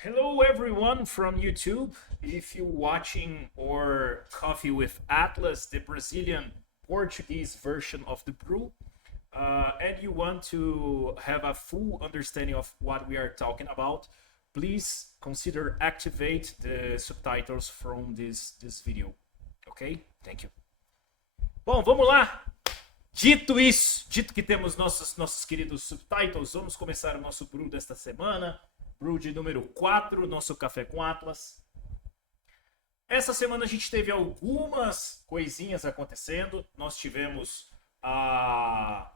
Hello everyone from YouTube. If you're watching our Coffee with Atlas, the Brazilian Portuguese version of the brew, and you want to have a full understanding of what we are talking about, please consider activate the subtitles from this video. Ok? Thank you. Bom, vamos lá. Dito isso, dito que temos nossos queridos subtitles, vamos começar o nosso brew desta semana. Brew de número 4, nosso Café com Atlas. Essa semana a gente teve algumas coisinhas acontecendo. Nós tivemos a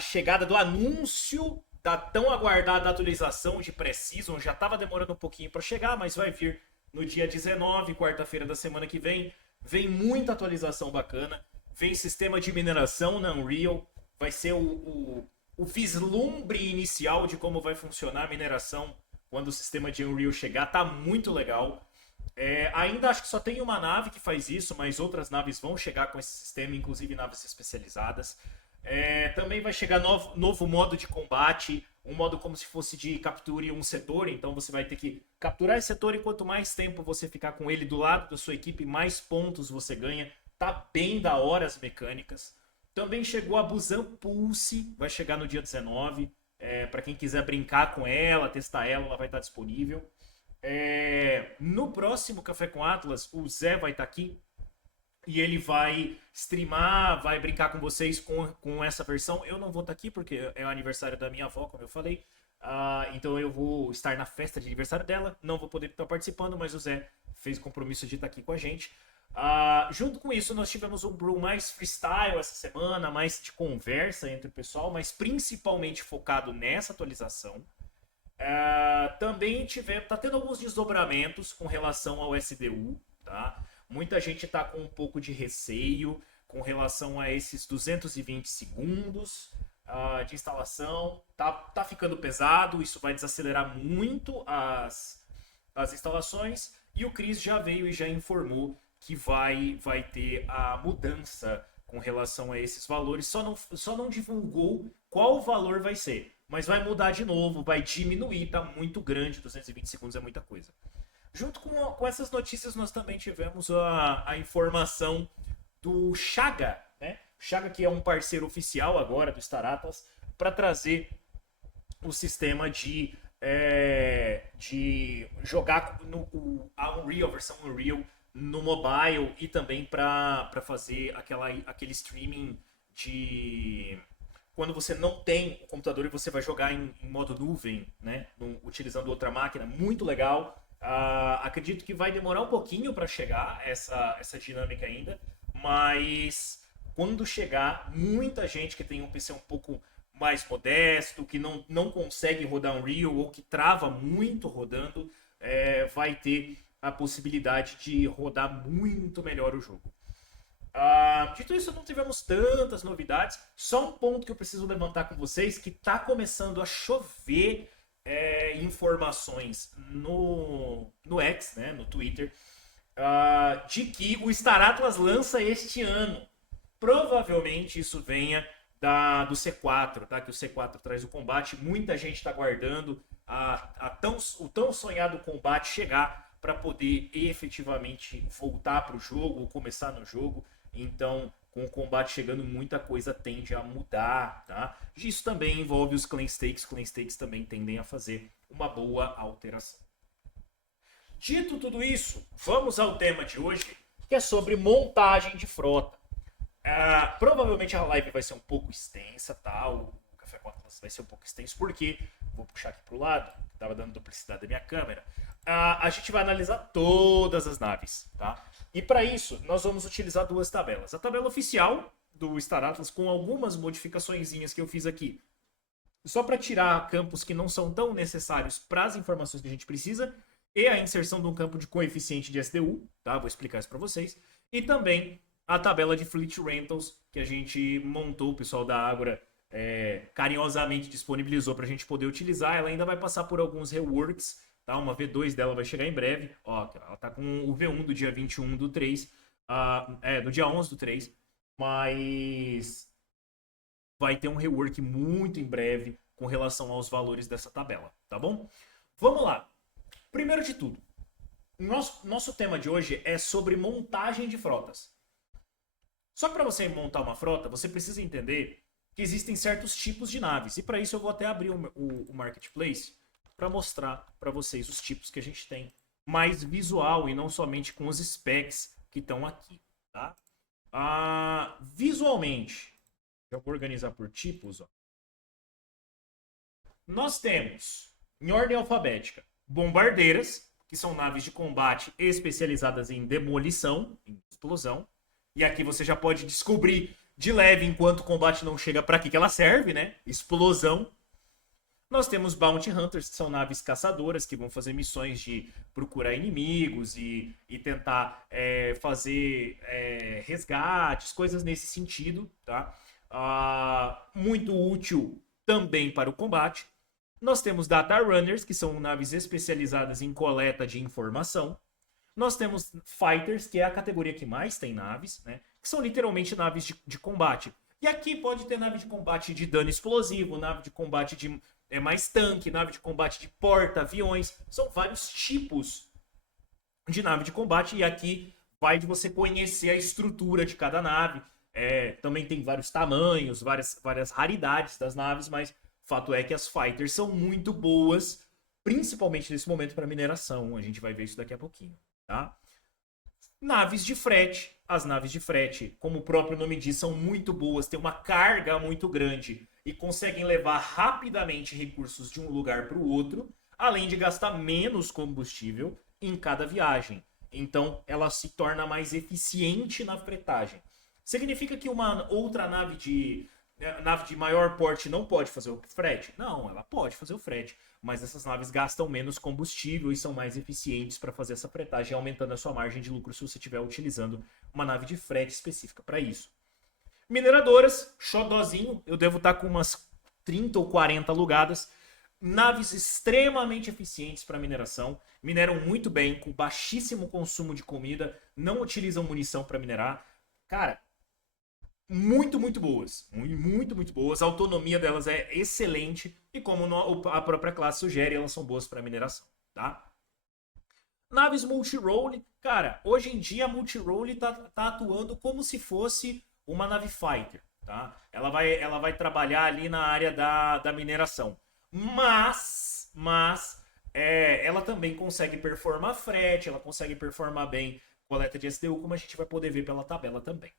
chegada do anúncio da tão aguardada atualização de Precision. Já estava demorando um pouquinho para chegar, mas vai vir no dia 19, quarta-feira da semana que vem. Vem muita atualização bacana. Vem sistema de mineração na Unreal. Vai ser o vislumbre inicial de como vai funcionar a mineração quando o sistema de Unreal chegar. Tá muito legal. Ainda acho que só tem uma nave que faz isso, mas outras naves vão chegar com esse sistema, inclusive naves especializadas. Também vai chegar novo modo de combate, um modo como se fosse de capture um setor, então você vai ter que capturar esse setor e quanto mais tempo você ficar com ele do lado da sua equipe, mais pontos você ganha. Tá bem da hora as mecânicas. Também chegou a Busan Pulse, vai chegar no dia 19. Para quem quiser brincar com ela, testar ela, ela vai estar disponível. No próximo Café com Atlas, o Zé vai estar aqui e ele vai streamar, vai brincar com vocês com essa versão. Eu não vou estar aqui porque é o aniversário da minha avó, como eu falei. Então eu vou estar na festa de aniversário dela. Não vou poder estar participando, mas o Zé fez o compromisso de estar aqui com a gente. Junto com isso, nós tivemos um brew mais freestyle essa semana, mais de conversa entre o pessoal, mas principalmente focado nessa atualização. Também tá tendo alguns desdobramentos com relação ao SDU, tá? Muita gente tá com um pouco de receio com relação a esses 220 segundos de instalação. Tá ficando pesado, isso vai desacelerar muito as instalações. E o Chris já veio e já informou que vai ter a mudança com relação a esses valores. Só não divulgou qual valor vai ser, mas vai mudar de novo, vai diminuir, tá muito grande, 220 segundos é muita coisa. Junto com essas notícias, nós também tivemos a informação do Chaga, né? Chaga, que é um parceiro oficial agora do Star Atlas, para trazer o sistema de jogar a Unreal, a versão Unreal, no mobile e também para fazer aquele streaming de quando você não tem o computador e você vai jogar em modo nuvem, né, utilizando outra máquina. Muito legal. Acredito que vai demorar um pouquinho para chegar essa dinâmica ainda, mas quando chegar, muita gente que tem um PC um pouco mais modesto, que não consegue rodar Unreal ou que trava muito rodando, vai ter a possibilidade de rodar muito melhor o jogo. Dito isso, não tivemos tantas novidades. Só um ponto que eu preciso levantar com vocês, que está começando a chover informações no X, né, no Twitter, de que o Star Atlas lança este ano. Provavelmente isso venha do C4, tá? Que o C4 traz o combate. Muita gente está aguardando o tão sonhado combate chegar para poder efetivamente voltar para o jogo ou começar no jogo. Então, com o combate chegando, muita coisa tende a mudar, tá? Isso também envolve os clan stakes. Clan stakes também tendem a fazer uma boa alteração. Dito tudo isso, vamos ao tema de hoje, que é sobre montagem de frota. Provavelmente a live vai ser um pouco extensa, tá? O Café com Atlas vai ser um pouco extenso, porque vou puxar aqui pro lado, que estava dando duplicidade da minha câmera. A gente vai analisar todas as naves, tá? E para isso, nós vamos utilizar duas tabelas. A tabela oficial do Star Atlas, com algumas modificaçõezinhas que eu fiz aqui, só para tirar campos que não são tão necessários para as informações que a gente precisa, e a inserção de um campo de coeficiente de SDU, tá? Vou explicar isso para vocês. E também a tabela de Fleet Rentals, que a gente montou, o pessoal da Ágora carinhosamente disponibilizou para a gente poder utilizar. Ela ainda vai passar por alguns reworks, tá? Uma V2 dela vai chegar em breve. Ó, ela tá com o V1 do dia 21 do 3, do dia 11 do 3, mas vai ter um rework muito em breve com relação aos valores dessa tabela, tá bom? Vamos lá. Primeiro de tudo, nosso tema de hoje é sobre montagem de frotas. Só que para você montar uma frota, você precisa entender que existem certos tipos de naves. E para isso eu vou até abrir o Marketplace para mostrar para vocês os tipos que a gente tem. Mais visual e não somente com os specs que estão aqui. Tá? Visualmente, eu vou organizar por tipos. Ó. Nós temos, em ordem alfabética, bombardeiras, que são naves de combate especializadas em demolição, em explosão. E aqui você já pode descobrir de leve, enquanto o combate não chega, para que ela serve, né? Explosão. Nós temos Bounty Hunters, que são naves caçadoras, que vão fazer missões de procurar inimigos e tentar fazer resgates, coisas nesse sentido, tá? Muito útil também para o combate. Nós temos Data Runners, que são naves especializadas em coleta de informação. Nós temos Fighters, que é a categoria que mais tem naves, né? Que são literalmente naves de combate. E aqui pode ter nave de combate de dano explosivo, nave de combate de mais tanque, nave de combate de porta-aviões. São vários tipos de nave de combate. E aqui vai de você conhecer a estrutura de cada nave. Também tem vários tamanhos, várias raridades das naves, mas o fato é que as Fighters são muito boas, principalmente nesse momento para mineração. A gente vai ver isso daqui a pouquinho. Tá? Naves de frete. As naves de frete, como o próprio nome diz, são muito boas, têm uma carga muito grande e conseguem levar rapidamente recursos de um lugar para o outro, além de gastar menos combustível em cada viagem. Então, ela se torna mais eficiente na fretagem. Significa que uma outra nave de maior porte não pode fazer o frete? Não, ela pode fazer o frete. Mas essas naves gastam menos combustível e são mais eficientes para fazer essa fretagem, aumentando a sua margem de lucro se você estiver utilizando uma nave de frete específica para isso. Mineradoras, xodozinho, eu devo estar com umas 30 ou 40 alugadas. Naves extremamente eficientes para mineração, mineram muito bem, com baixíssimo consumo de comida, não utilizam munição para minerar. Cara, muito, muito boas. Muito, muito boas. A autonomia delas é excelente. E como a própria classe sugere, elas são boas para mineração. Tá? Naves multi-role. Cara, hoje em dia a multi-role tá atuando como se fosse uma nave fighter. Tá? Ela vai trabalhar ali na área da mineração. Mas ela também consegue performar frete, ela consegue performar bem coleta de SDU, como a gente vai poder ver pela tabela também.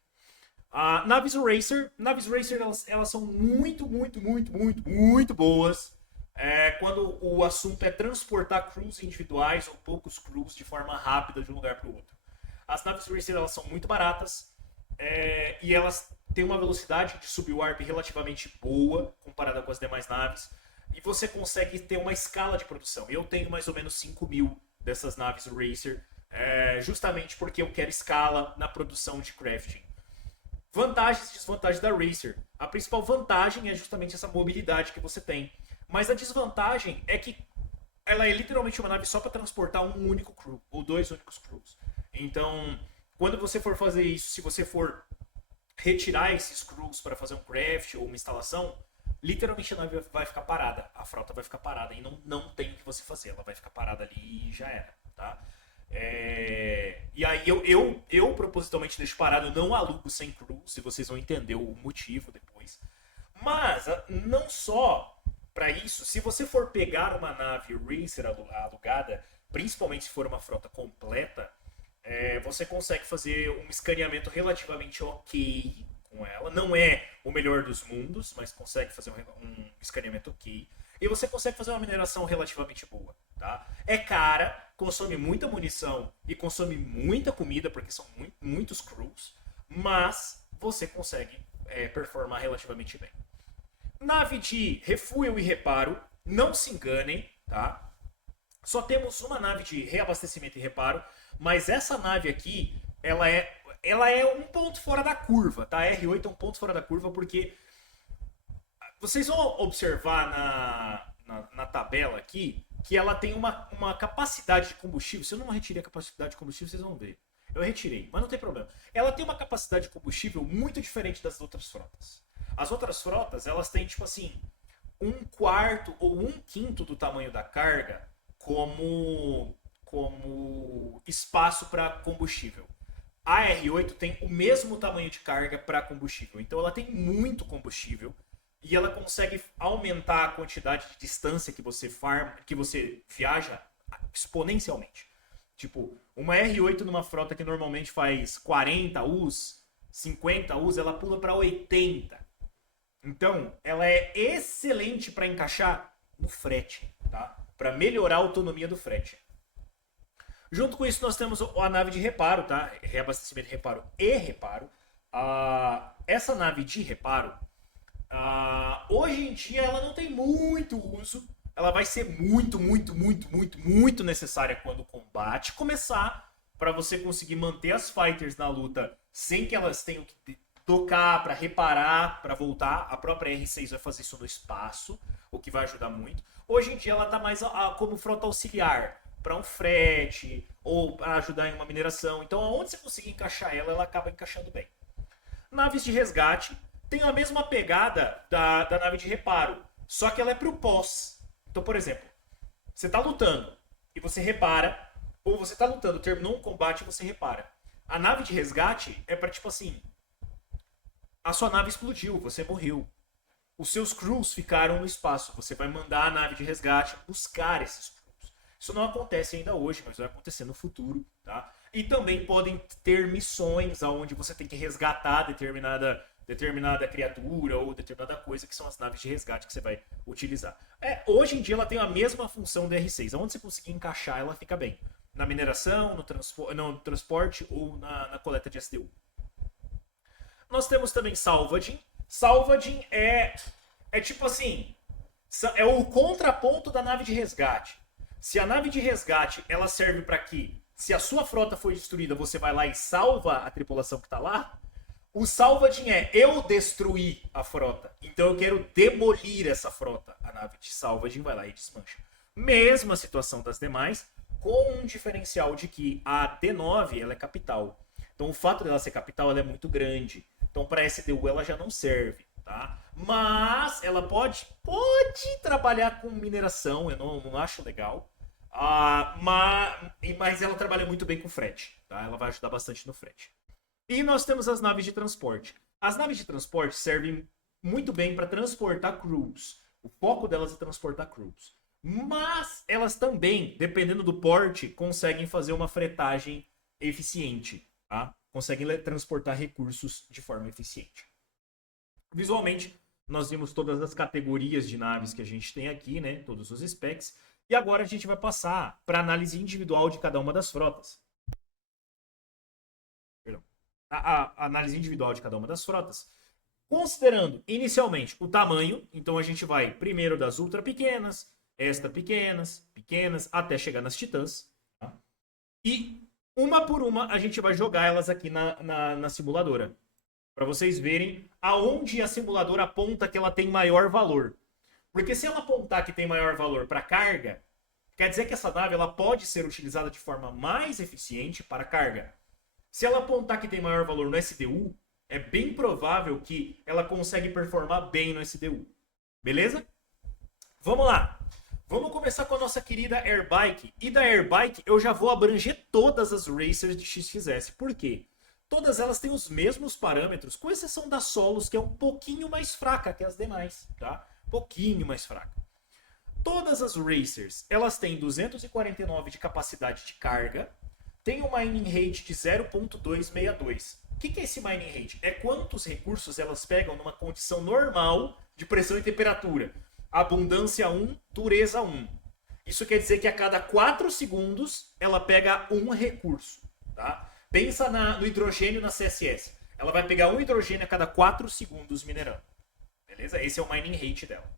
Naves Racer, elas são muito, muito, muito, muito, muito boas quando o assunto é transportar crews individuais ou poucos crews de forma rápida de um lugar para o outro. As naves Racer elas são muito baratas e elas têm uma velocidade de subwarp relativamente boa comparada com as demais naves e você consegue ter uma escala de produção. Eu tenho mais ou menos 5.000 dessas naves Racer justamente porque eu quero escala na produção de crafting. Vantagens e desvantagens da Racer. A principal vantagem é justamente essa mobilidade que você tem. Mas a desvantagem é que ela é literalmente uma nave só para transportar um único crew, ou 2 únicos crews. Então, quando você for fazer isso, se você for retirar esses crews para fazer um craft ou uma instalação, literalmente a nave vai ficar parada. A frota vai ficar parada e não tem o que você fazer. Ela vai ficar parada ali e já era. Tá? E aí eu propositalmente deixo parado, não alugo sem crews, e vocês vão entender o motivo depois. Mas não só para isso, se você for pegar uma nave Racer alugada, principalmente se for uma frota completa, você consegue fazer um escaneamento relativamente ok com ela. Não é o melhor dos mundos, mas consegue fazer um escaneamento ok. E você consegue fazer uma mineração relativamente boa. Tá? É cara, consome muita munição e consome muita comida, porque são muitos crews, mas você consegue performar relativamente bem. Nave de refuel e reparo, não se enganem, tá? Só temos uma nave de reabastecimento e reparo, mas essa nave aqui, ela é um ponto fora da curva, tá? A R8 é um ponto fora da curva, porque vocês vão observar na tabela aqui que ela tem uma capacidade de combustível. Se eu não retirei a capacidade de combustível, vocês vão ver. Eu retirei, mas não tem problema. Ela tem uma capacidade de combustível muito diferente das outras frotas. As outras frotas, elas têm, tipo assim, 1/4 ou 1/5 do tamanho da carga como espaço para combustível. A R8 tem o mesmo tamanho de carga para combustível, então ela tem muito combustível e ela consegue aumentar a quantidade de distância que você viaja exponencialmente. Tipo, uma R8 numa frota que normalmente faz 40 US, 50 US, ela pula para 80. Então, ela é excelente para encaixar no frete, tá? Para melhorar a autonomia do frete. Junto com isso, nós temos a nave de reparo, tá? Reabastecimento, reparo e reparo. Essa nave de reparo, hoje em dia, ela não tem muito uso. Ela vai ser muito necessária quando o combate começar, para você conseguir manter as fighters na luta sem que elas tenham que tocar para reparar, para voltar. A própria R6 vai fazer isso no espaço, o que vai ajudar muito. Hoje em dia, ela tá mais como frota auxiliar, para um frete ou para ajudar em uma mineração. Então, aonde você conseguir encaixar ela, ela acaba encaixando bem. Naves de resgate tem a mesma pegada da nave de reparo, só que ela é para o pós. Então, por exemplo, você está lutando e você repara, ou você está lutando, terminou um combate e você repara. A nave de resgate é para tipo assim, a sua nave explodiu, você morreu. Os seus crews ficaram no espaço. Você vai mandar a nave de resgate buscar esses crews. Isso não acontece ainda hoje, mas vai acontecer no futuro, tá? E também podem ter missões onde você tem que resgatar determinada criatura ou determinada coisa, que são as naves de resgate que você vai utilizar. Hoje em dia ela tem a mesma função do R6. Onde você conseguir encaixar, ela fica bem. Na mineração, no transporte ou na coleta de SDU. Nós temos também Salvaging. Salvaging é tipo assim, é o contraponto da nave de resgate. Se a nave de resgate ela serve para que, se a sua frota foi destruída, você vai lá e salva a tripulação que está lá, o salvaging é eu destruir a frota. Então eu quero demolir essa frota. A nave de salvaging vai lá e desmancha. Mesma situação das demais, com um diferencial de que a D9 ela é capital. Então o fato dela ser capital ela é muito grande. Então para SDU ela já não serve, tá? Mas ela pode trabalhar com mineração, eu não acho legal. Mas ela trabalha muito bem com frete, tá? Ela vai ajudar bastante no frete. E nós temos as naves de transporte. As naves de transporte servem muito bem para transportar crews. O foco delas é transportar crews. Mas elas também, dependendo do porte, conseguem fazer uma fretagem eficiente, tá? Conseguem transportar recursos de forma eficiente. Visualmente, nós vimos todas as categorias de naves que a gente tem aqui, né? Todos os specs. E agora a gente vai passar para a análise individual de cada uma das frotas. Perdão. A análise individual de cada uma das frotas. Considerando inicialmente o tamanho, então a gente vai primeiro das ultra pequenas, extra pequenas, até chegar nas titãs. Tá? E uma por uma a gente vai jogar elas aqui na simuladora. Para vocês verem aonde a simuladora aponta que ela tem maior valor. Porque se ela apontar que tem maior valor para carga, quer dizer que essa nave ela pode ser utilizada de forma mais eficiente para carga. Se ela apontar que tem maior valor no SDU, é bem provável que ela consegue performar bem no SDU. Beleza? Vamos lá. Vamos começar com a nossa querida Airbike. E da Airbike eu já vou abranger todas as racers de XXS. Por quê? Todas elas têm os mesmos parâmetros, com exceção da Solos, que é um pouquinho mais fraca que as demais, tá? Pouquinho mais fraca. Todas as racers, elas têm 249 de capacidade de carga, tem um mining rate de 0.262. O que é esse mining rate? É quantos recursos elas pegam numa condição normal de pressão e temperatura. Abundância 1, dureza 1. Isso quer dizer que a cada 4 segundos ela pega um recurso, tá? Pensa no hidrogênio na CSS. Ela vai pegar um hidrogênio a cada 4 segundos minerando. Beleza? Esse é o mining rate dela.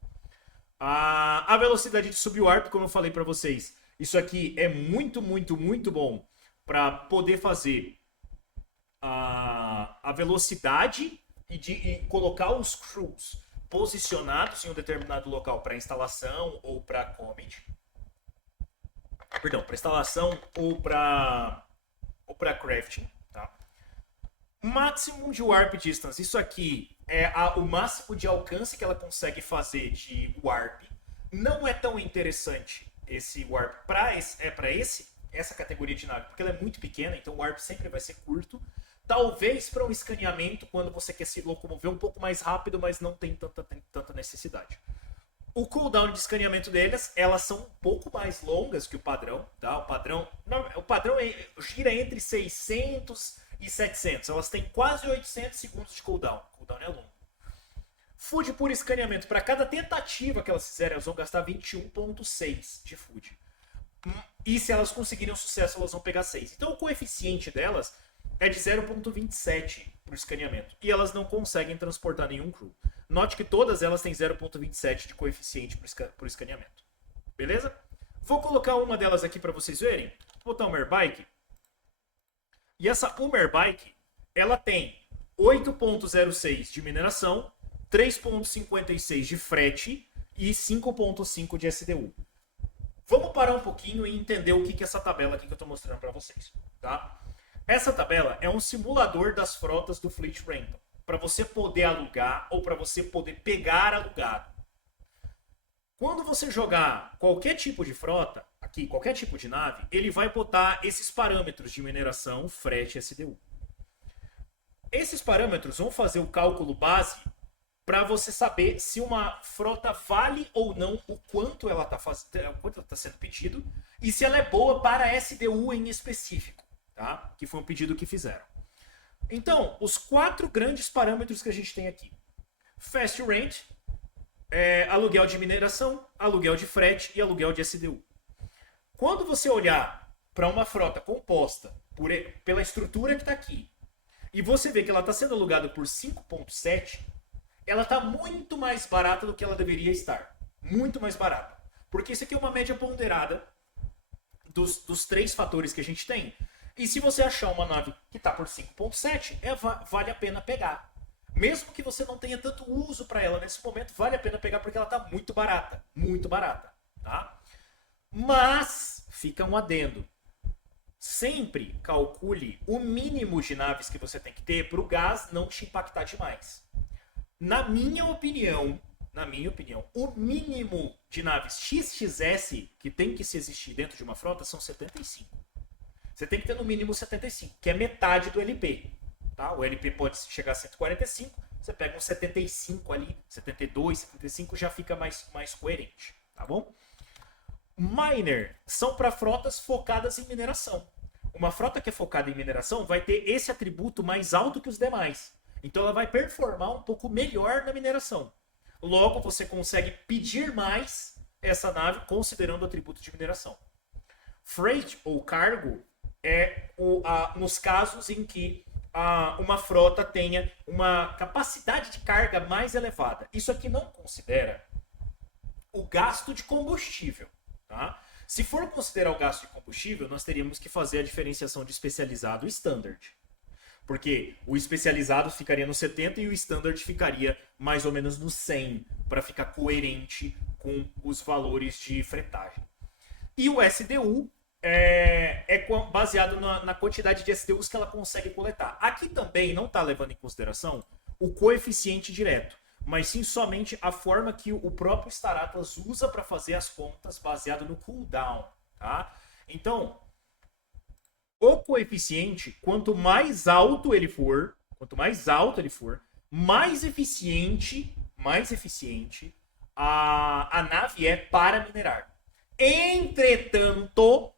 A velocidade de subwarp, como eu falei para vocês, isso aqui é muito bom para poder fazer a velocidade e colocar os crews posicionados em um determinado local para instalação ou para commit. Perdão, para instalação ou para crafting. Tá? Maximum de warp distance. Isso aqui é o máximo de alcance que ela consegue fazer de warp. Não é tão interessante esse warp para essa categoria de nave, porque ela é muito pequena, então o warp sempre vai ser curto. Talvez para um escaneamento, quando você quer se locomover um pouco mais rápido, mas não tem tanta necessidade. O cooldown de escaneamento delas, elas são um pouco mais longas que o padrão, tá? O padrão gira entre 600 e 700. Elas têm quase 800 segundos de cooldown. O cooldown é longo. Food por escaneamento. Para cada tentativa que elas fizerem, elas vão gastar 21,6 de food. E se elas conseguirem um sucesso, elas vão pegar 6. Então o coeficiente delas é de 0,27 para o escaneamento. E elas não conseguem transportar nenhum crew. Note que todas elas têm 0,27 de coeficiente para o escaneamento. Beleza? Vou colocar uma delas aqui para vocês verem. Vou botar uma Airbike. E essa Airbike, ela tem 8,06 de mineração, 3,56 de frete e 5,5 de SDU. Vamos parar um pouquinho e entender o que é essa tabela aqui que eu estou mostrando para vocês. Tá? Essa tabela é um simulador das frotas do Fleet Rental, para você poder alugar ou para você poder pegar alugado. Quando você jogar qualquer tipo de frota, aqui, qualquer tipo de nave, ele vai botar esses parâmetros de mineração, frete e SDU. Esses parâmetros vão fazer o cálculo base para você saber se uma frota vale ou não o quanto ela está sendo pedido e se ela é boa para SDU em específico, tá? Que foi um pedido que fizeram. Então, os 4 grandes parâmetros que a gente tem aqui. Fast Rent, aluguel de mineração, aluguel de frete e aluguel de SDU. Quando você olhar para uma frota composta pela estrutura que está aqui e você vê que ela está sendo alugada por 5,7, ela está muito mais barata do que ela deveria estar. Muito mais barata. Porque isso aqui é uma média ponderada dos 3 fatores que a gente tem. E se você achar uma nave que está por 5,7, vale a pena pegar. Mesmo que você não tenha tanto uso para ela nesse momento, vale a pena pegar porque ela está muito barata. Muito barata. Tá? Mas, fica um adendo. Sempre calcule o mínimo de naves que você tem que ter para o gás não te impactar demais. Na minha opinião, o mínimo de naves XXS que tem que se existir dentro de uma frota são 75. Você tem que ter no mínimo 75, que é metade do LP. Tá? O LP pode chegar a 145, você pega um 75 ali, 72, 75, já fica mais coerente. Tá bom? Miner são para frotas focadas em mineração. Uma frota que é focada em mineração vai ter esse atributo mais alto que os demais. Então ela vai performar um pouco melhor na mineração. Logo, você consegue pedir mais essa nave considerando o atributo de mineração. Freight ou cargo nos casos em que uma frota tenha uma capacidade de carga mais elevada. Isso aqui não considera o gasto de combustível. Tá? Se for considerar o gasto de combustível, nós teríamos que fazer a diferenciação de especializado e standard. Porque o especializado ficaria no 70 e o standard ficaria mais ou menos no 100, para ficar coerente com os valores de fretagem. E o SDU é baseado na quantidade de SDUs que ela consegue coletar. Aqui também não está levando em consideração o coeficiente direto, mas sim somente a forma que o próprio Star Atlas usa para fazer as contas baseado no cooldown. Tá? Então, o coeficiente, quanto mais alto ele for, mais eficiente a nave é para minerar. Entretanto,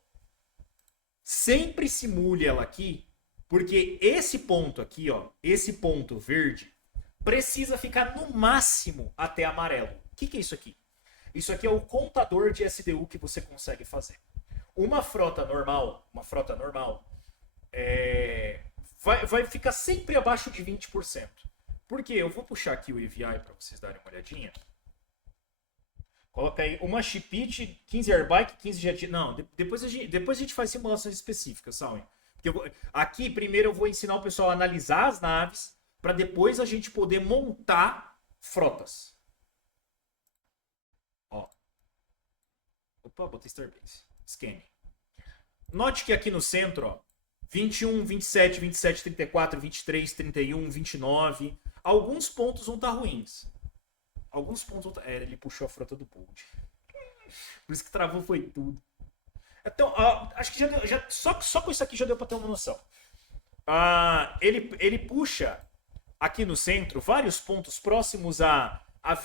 sempre simule ela aqui, porque esse ponto aqui, ó, esse ponto verde, precisa ficar no máximo até amarelo. O que é isso aqui? Isso aqui é o contador de SDU que você consegue fazer. Uma frota normal vai ficar sempre abaixo de 20%. Por quê? Eu vou puxar aqui o EVI para vocês darem uma olhadinha. Coloca aí uma Shipit, 15 Airbike, 15 Jet. Não, depois a gente faz simulações específicas, Salve. Aqui, primeiro eu vou ensinar o pessoal a analisar as naves, para depois a gente poder montar frotas. Ó. Opa, botei Starbase. Scan. Note que aqui no centro, ó, 21, 27, 27, 34, 23, 31, 29. Alguns pontos vão estar ruins. Ele puxou a frota do Bold. Por isso que travou foi tudo. Então, acho que só com isso aqui já deu pra ter uma noção. Ele puxa aqui no centro vários pontos próximos a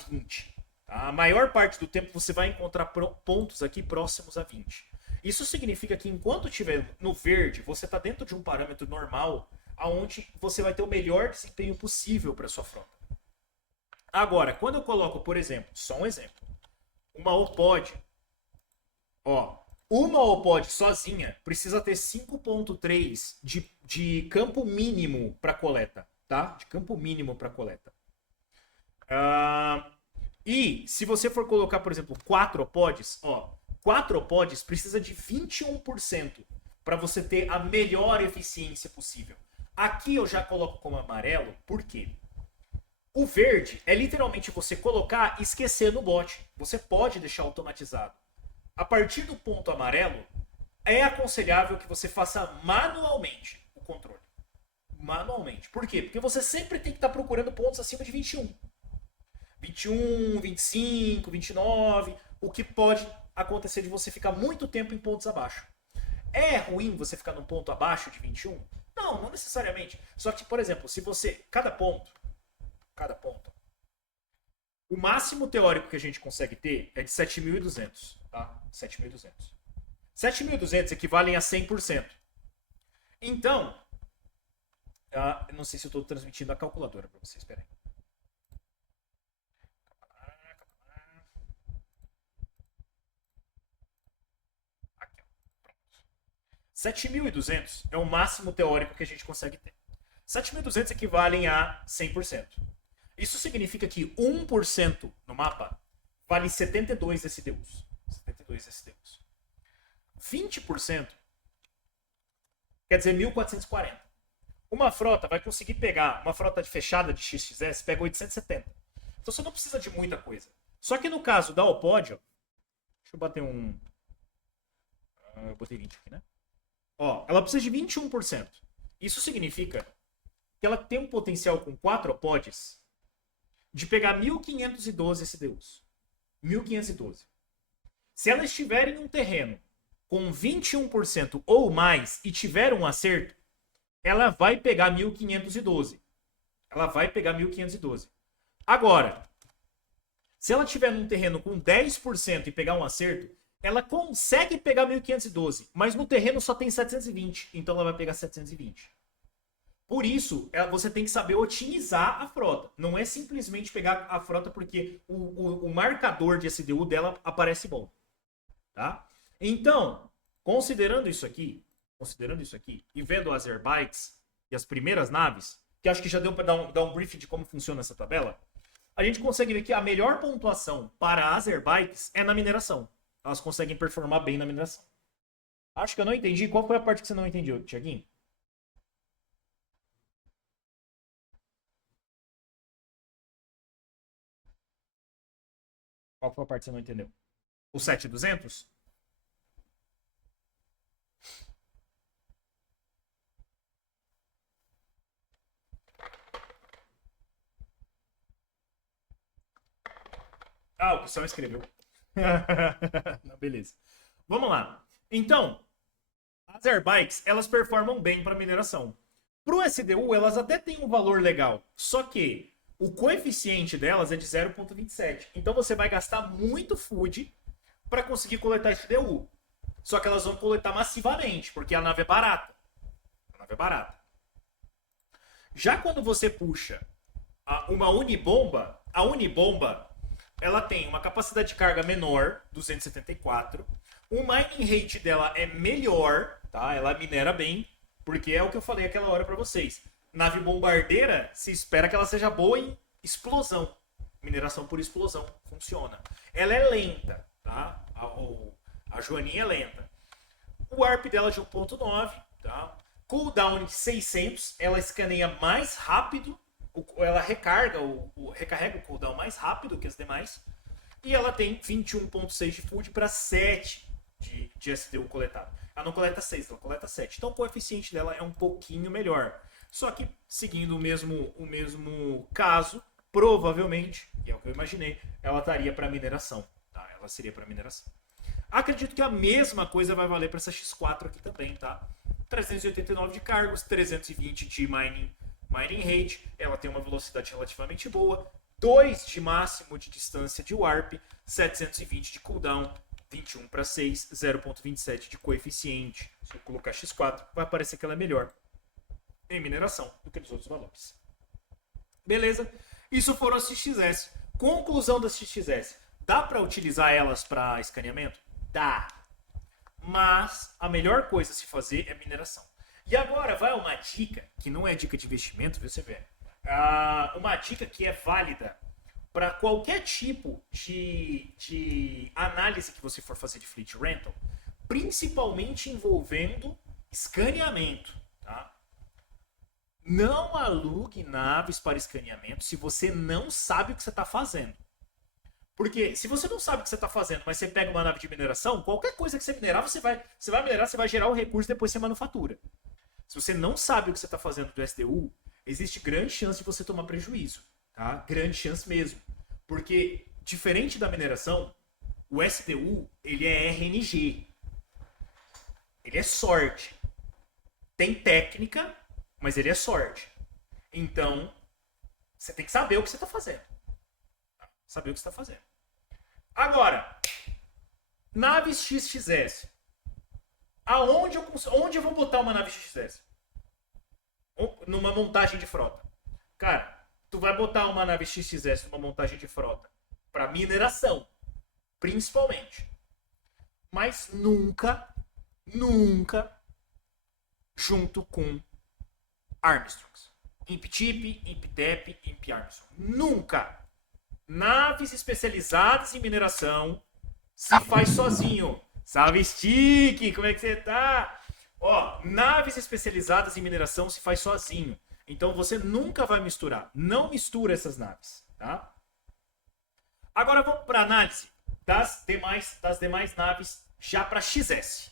20. A maior parte do tempo você vai encontrar pontos aqui próximos a 20. Isso significa que enquanto estiver no verde, você está dentro de um parâmetro normal, aonde você vai ter o melhor desempenho possível para sua frota. Agora, quando eu coloco, por exemplo, só um exemplo, uma OPOD, uma OPOD sozinha precisa ter 5.3 de campo mínimo para coleta, tá? De campo mínimo para coleta. E se você for colocar, por exemplo, 4 OPODs, 4 OPODs precisa de 21% para você ter a melhor eficiência possível. Aqui eu já coloco como amarelo, por quê? O verde é literalmente você colocar e esquecer no bot. Você pode deixar automatizado. A partir do ponto amarelo, é aconselhável que você faça manualmente o controle. Manualmente. Por quê? Porque você sempre tem que estar procurando pontos acima de 21. 21, 25, 29, o que pode acontecer de você ficar muito tempo em pontos abaixo. É ruim você ficar num ponto abaixo de 21? Não, não necessariamente. Só que, por exemplo, se você... Cada ponto, o máximo teórico que a gente consegue ter é de 7.200, tá? 7.200. 7.200 equivalem a 100%. Então, não sei se eu estou transmitindo a calculadora para vocês, espera aí. 7.200 é o máximo teórico que a gente consegue ter. 7.200 equivalem a 100%. Isso significa que 1% no mapa vale 72 SDUs. 72 SDUs. 20% quer dizer 1.440. Uma frota vai conseguir pegar, uma frota fechada de XXS pega 870. Então você não precisa de muita coisa. Só que no caso da OPOD, deixa eu bater um... eu botei 20 aqui, né? Ela precisa de 21%. Isso significa que ela tem um potencial com 4 OPODs de pegar 1.512 SDUs. 1.512. Se ela estiver em um terreno com 21% ou mais e tiver um acerto, ela vai pegar 1.512. Ela vai pegar 1.512. Agora, se ela estiver num terreno com 10% e pegar um acerto, ela consegue pegar 1.512, mas no terreno só tem 720, então ela vai pegar 720. Por isso, você tem que saber otimizar a frota. Não é simplesmente pegar a frota porque o marcador de SDU dela aparece bom. Tá? Então, considerando isso aqui, e vendo as Airbytes e as primeiras naves, que acho que já deu para dar um briefing de como funciona essa tabela, a gente consegue ver que a melhor pontuação para as Airbytes é na mineração. Elas conseguem performar bem na mineração. Acho que eu não entendi. Qual foi a parte que você não entendeu, Tiaguinho? Qual foi a parte que você não entendeu? O 7200? O que só escreveu. Não, beleza. Vamos lá. Então, as Airbikes, elas performam bem para mineração. Para o SDU, elas até têm um valor legal. Só que o coeficiente delas é de 0,27. Então você vai gastar muito food para conseguir coletar SDU. Só que elas vão coletar massivamente, porque a nave é barata. Já quando você puxa uma Unibomba, a Unibomba ela tem uma capacidade de carga menor, 274. O mining rate dela é melhor, tá? Ela minera bem, porque é o que eu falei aquela hora para vocês. Nave bombardeira, se espera que ela seja boa em explosão. Mineração por explosão funciona. Ela é lenta, tá? A Joaninha é lenta. O ARP dela é de 1.9, tá? Cooldown de 600, ela escaneia mais rápido, ela recarrega o cooldown mais rápido que as demais. E ela tem 21.6 de food para 7 de SDU coletado. Ela não coleta 6, ela coleta 7. Então o coeficiente dela é um pouquinho melhor. Só que, seguindo o mesmo caso, provavelmente, que é o que eu imaginei, ela estaria para mineração. Tá? ela seria para mineração. Acredito que a mesma coisa vai valer para essa X4 aqui também, tá? 389 de cargos, 320 de mining rate, ela tem uma velocidade relativamente boa, 2 de máximo de distância de warp, 720 de cooldown, 21 para 6, 0.27 de coeficiente. Se eu colocar X4, vai parecer que ela é melhor em mineração do que nos outros valores. Beleza? Isso foram as XXS. Conclusão das XXS. Dá para utilizar elas para escaneamento? Dá. Mas a melhor coisa a se fazer é mineração. E agora vai uma dica, que não é dica de investimento, viu, você vê? Uma dica que é válida para qualquer tipo de análise que você for fazer de fleet rental, principalmente envolvendo escaneamento. Tá? Não alugue naves para escaneamento se você não sabe o que você está fazendo. Porque se você não sabe o que você está fazendo, mas você pega uma nave de mineração, qualquer coisa que você minerar, você vai minerar, você vai gerar o recurso e depois você manufatura. Se você não sabe o que você está fazendo do SDU, existe grande chance de você tomar prejuízo. Tá? Grande chance mesmo. Porque, diferente da mineração, o SDU ele é RNG. Ele é sorte. Tem técnica, mas ele é sorte. Então, você tem que saber o que você está fazendo. Saber o que você está fazendo. Agora, naves XXS. Onde eu vou botar uma nave XXS? Numa montagem de frota. Cara, tu vai botar uma nave XXS numa montagem de frota para mineração, principalmente. Mas nunca junto com Armstrongs. Imp-Tip, Imp-Tep, Imp-Armstrong. Nunca. Naves especializadas em mineração se faz sozinho. Salve, Stick! Como é que você tá? Ó, naves especializadas em mineração se faz sozinho. Então você nunca vai misturar. Não mistura essas naves, tá? Agora vamos para a análise das demais naves já para XS.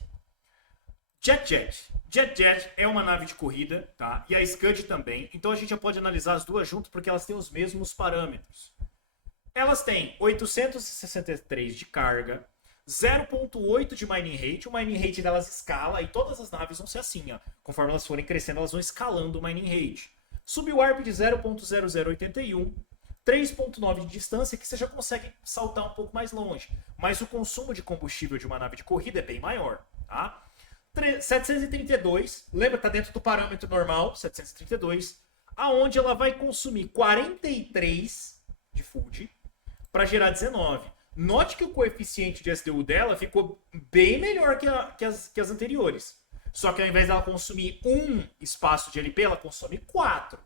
JetJet. JetJet é uma nave de corrida, tá? E a Scud também. Então a gente já pode analisar as duas juntas porque elas têm os mesmos parâmetros. Elas têm 863 de carga, 0.8 de mining rate. O mining rate delas escala e todas as naves vão ser assim, ó. Conforme elas forem crescendo, elas vão escalando o mining rate. Subwarp de 0.0081, 3.9 de distância, que você já consegue saltar um pouco mais longe. Mas o consumo de combustível de uma nave de corrida é bem maior, tá? 732, lembra que tá dentro do parâmetro normal, 732, aonde ela vai consumir 43 de food para gerar 19. Note que o coeficiente de SDU dela ficou bem melhor que as anteriores. Só que ao invés dela consumir um espaço de LP, ela consome 4.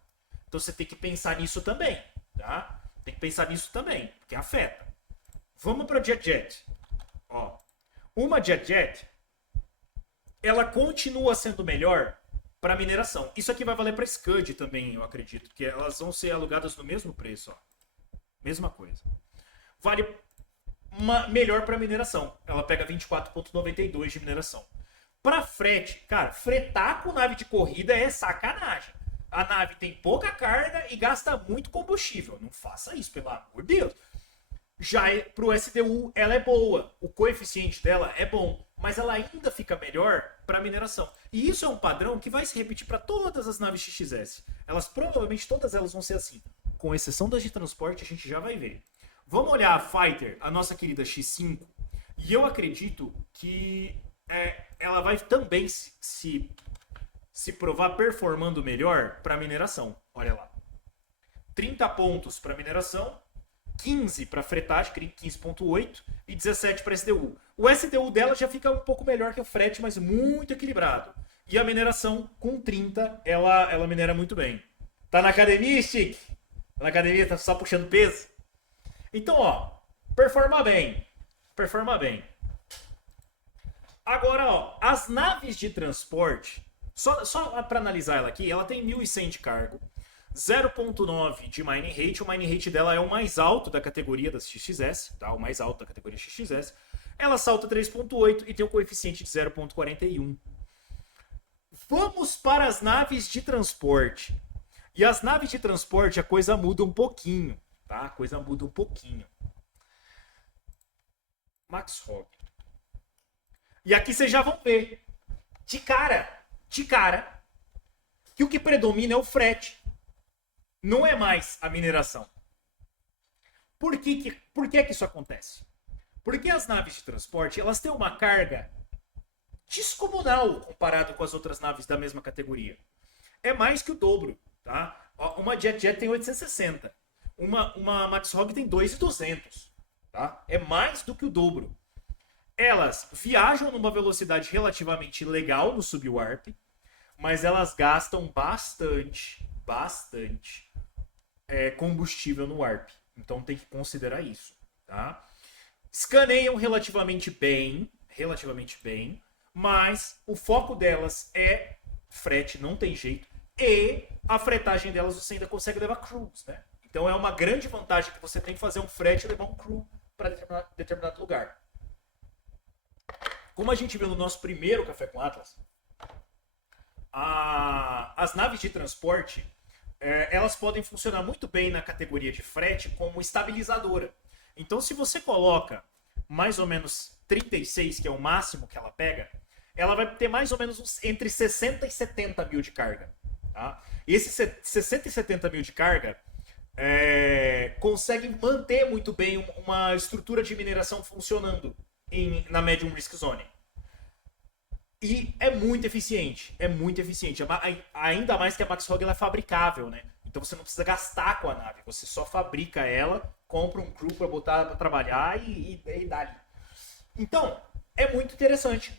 Então você tem que pensar nisso também, tá? Tem que pensar nisso também, porque afeta. Vamos para a JetJet. Ó, uma JetJet, ela continua sendo melhor para mineração. Isso aqui vai valer para Scud também, eu acredito, que elas vão ser alugadas no mesmo preço, ó. Mesma coisa. Vale melhor para mineração. Ela pega 24.92 de mineração. Para frete, cara, fretar com nave de corrida é sacanagem. A nave tem pouca carga e gasta muito combustível. Não faça isso, pelo amor de Deus. Já pro SDU, ela é boa. O coeficiente dela é bom. Mas ela ainda fica melhor para mineração. E isso é um padrão que vai se repetir para todas as naves XXS. Provavelmente todas elas vão ser assim. Com exceção das de transporte, a gente já vai ver. Vamos olhar a Fighter, a nossa querida X5. E eu acredito que ela vai também se provar performando melhor para mineração. Olha lá. 30 pontos para mineração, 15 para fretagem, 15.8 e 17 para SDU. O SDU dela já fica um pouco melhor que o frete, mas muito equilibrado. E a mineração com 30, ela minera muito bem. Tá na academia, Stick? Tá na academia, tá só puxando peso? Então, ó, performa bem. Performa bem. Agora, ó, as naves de transporte, só para analisar ela aqui, ela tem 1.100 de cargo, 0.9 de mining rate. O mining rate dela é o mais alto da categoria das XXS, tá? O mais alto da categoria XXS. Ela salta 3.8 e tem um coeficiente de 0.41. Vamos para as naves de transporte. E as naves de transporte, a coisa muda um pouquinho, tá? A coisa muda um pouquinho. Max Hog. E aqui vocês já vão ver, de cara, que o que predomina é o frete. Não é mais a mineração. Por que isso acontece? Porque as naves de transporte, elas têm uma carga descomunal comparado com as outras naves da mesma categoria. É mais que o dobro, tá? Uma Jet tem 860. Uma Max Hog tem 2.200, tá? É mais do que o dobro. Elas viajam numa velocidade relativamente legal no subwarp, mas elas gastam bastante combustível no warp. Então tem que considerar isso, tá? Escaneiam relativamente bem, mas o foco delas é frete, não tem jeito. E a fretagem delas você ainda consegue levar crews, né? Então é uma grande vantagem que você tem que fazer um frete e levar um crew para determinado lugar. Como a gente viu no nosso primeiro Café com Atlas, as naves de transporte elas podem funcionar muito bem na categoria de frete como estabilizadora. Então, se você coloca mais ou menos 36, que é o máximo que ela pega, ela vai ter mais ou menos entre 60 e 70 mil de carga. Tá? E esses 60 e 70 mil de carga consegue manter muito bem uma estrutura de mineração funcionando na Medium Risk Zone. E é muito eficiente. Ainda mais que a Max Hog ela é fabricável, né? Então você não precisa gastar com a nave. Você só fabrica ela, compra um crew para botar para trabalhar e dá-lhe. Então, é muito interessante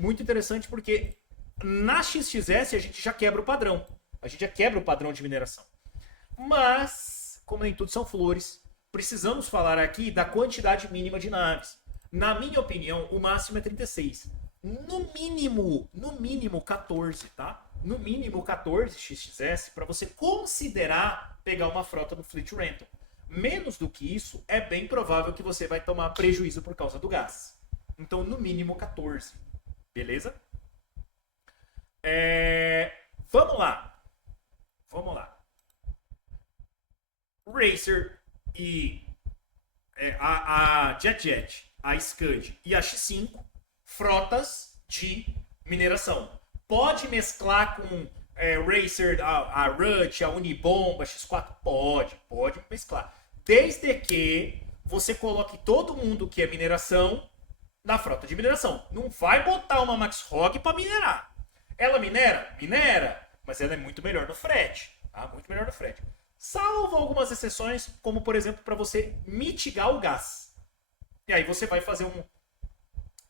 porque na XXS a gente já quebra o padrão. A gente já quebra o padrão de mineração. Mas, como nem tudo são flores, precisamos falar aqui da quantidade mínima de naves. Na minha opinião, o máximo é 36. No mínimo 14, tá? No mínimo 14 XXS para você considerar pegar uma frota no Fleet Rental. Menos do que isso, é bem provável que você vai tomar prejuízo por causa do gás. Então, no mínimo 14. Beleza? Vamos lá. Racer e a Jet, a Scud e a X5, frotas de mineração. Pode mesclar com Racer, a Rut, a Unibomba, a X4? Pode mesclar. Desde que você coloque todo mundo que é mineração na frota de mineração. Não vai botar uma Max Hog para minerar. Ela minera? Minera. Mas ela é muito melhor no frete. Tá? Muito melhor no frete. Salvo algumas exceções, como por exemplo para você mitigar o gás. E aí você vai fazer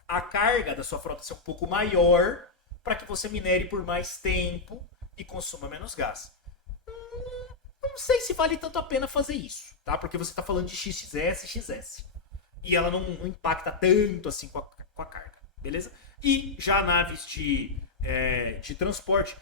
a carga da sua frota ser um pouco maior para que você minere por mais tempo e consuma menos gás. Não sei se vale tanto a pena fazer isso, tá? Porque você está falando de XXS e XS. E ela não impacta tanto assim com a carga, beleza? E já naves de transporte,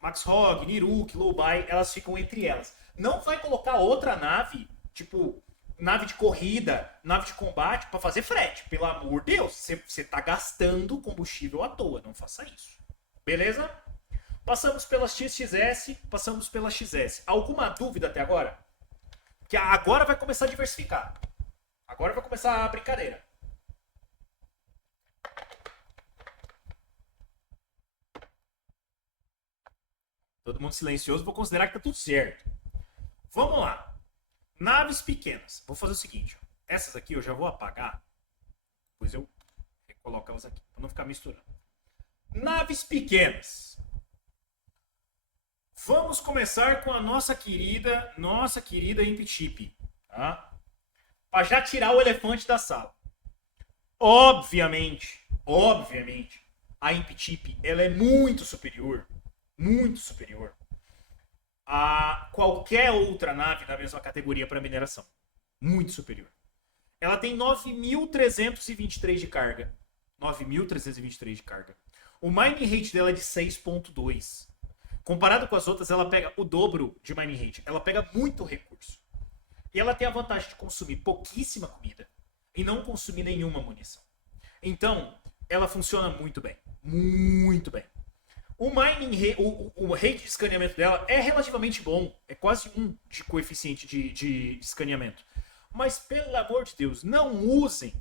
Max Hog, Niruk, Lowbuy, elas ficam entre elas. Não vai colocar outra nave, tipo nave de corrida, nave de combate para fazer frete. Pelo amor de Deus, você tá gastando combustível à toa. Não faça isso. Beleza? Passamos pela XXS, passamos pela XS. Alguma dúvida até agora? Que agora vai começar a diversificar. Agora vai começar a brincadeira. Todo mundo silencioso, vou considerar que tá tudo certo. Vamos lá. Naves pequenas. Vou fazer o seguinte. Essas aqui eu já vou apagar. Depois eu recoloco elas aqui. Para não ficar misturando. Naves pequenas. Vamos começar com a nossa querida Imp Chip. Tá? Para já tirar o elefante da sala. Obviamente, a Imp Chip ela é muito superior a qualquer outra nave da mesma categoria para mineração. Muito superior. Ela tem 9.323 de carga. 9.323 de carga. O mining rate dela é de 6.2. Comparado com as outras, ela pega o dobro de mining rate. Ela pega muito recurso. E ela tem a vantagem de consumir pouquíssima comida e não consumir nenhuma munição. Então, ela funciona muito bem. Muito bem. O rate de escaneamento dela é relativamente bom. É quase 1 de coeficiente de escaneamento. Mas pelo amor de Deus, não usem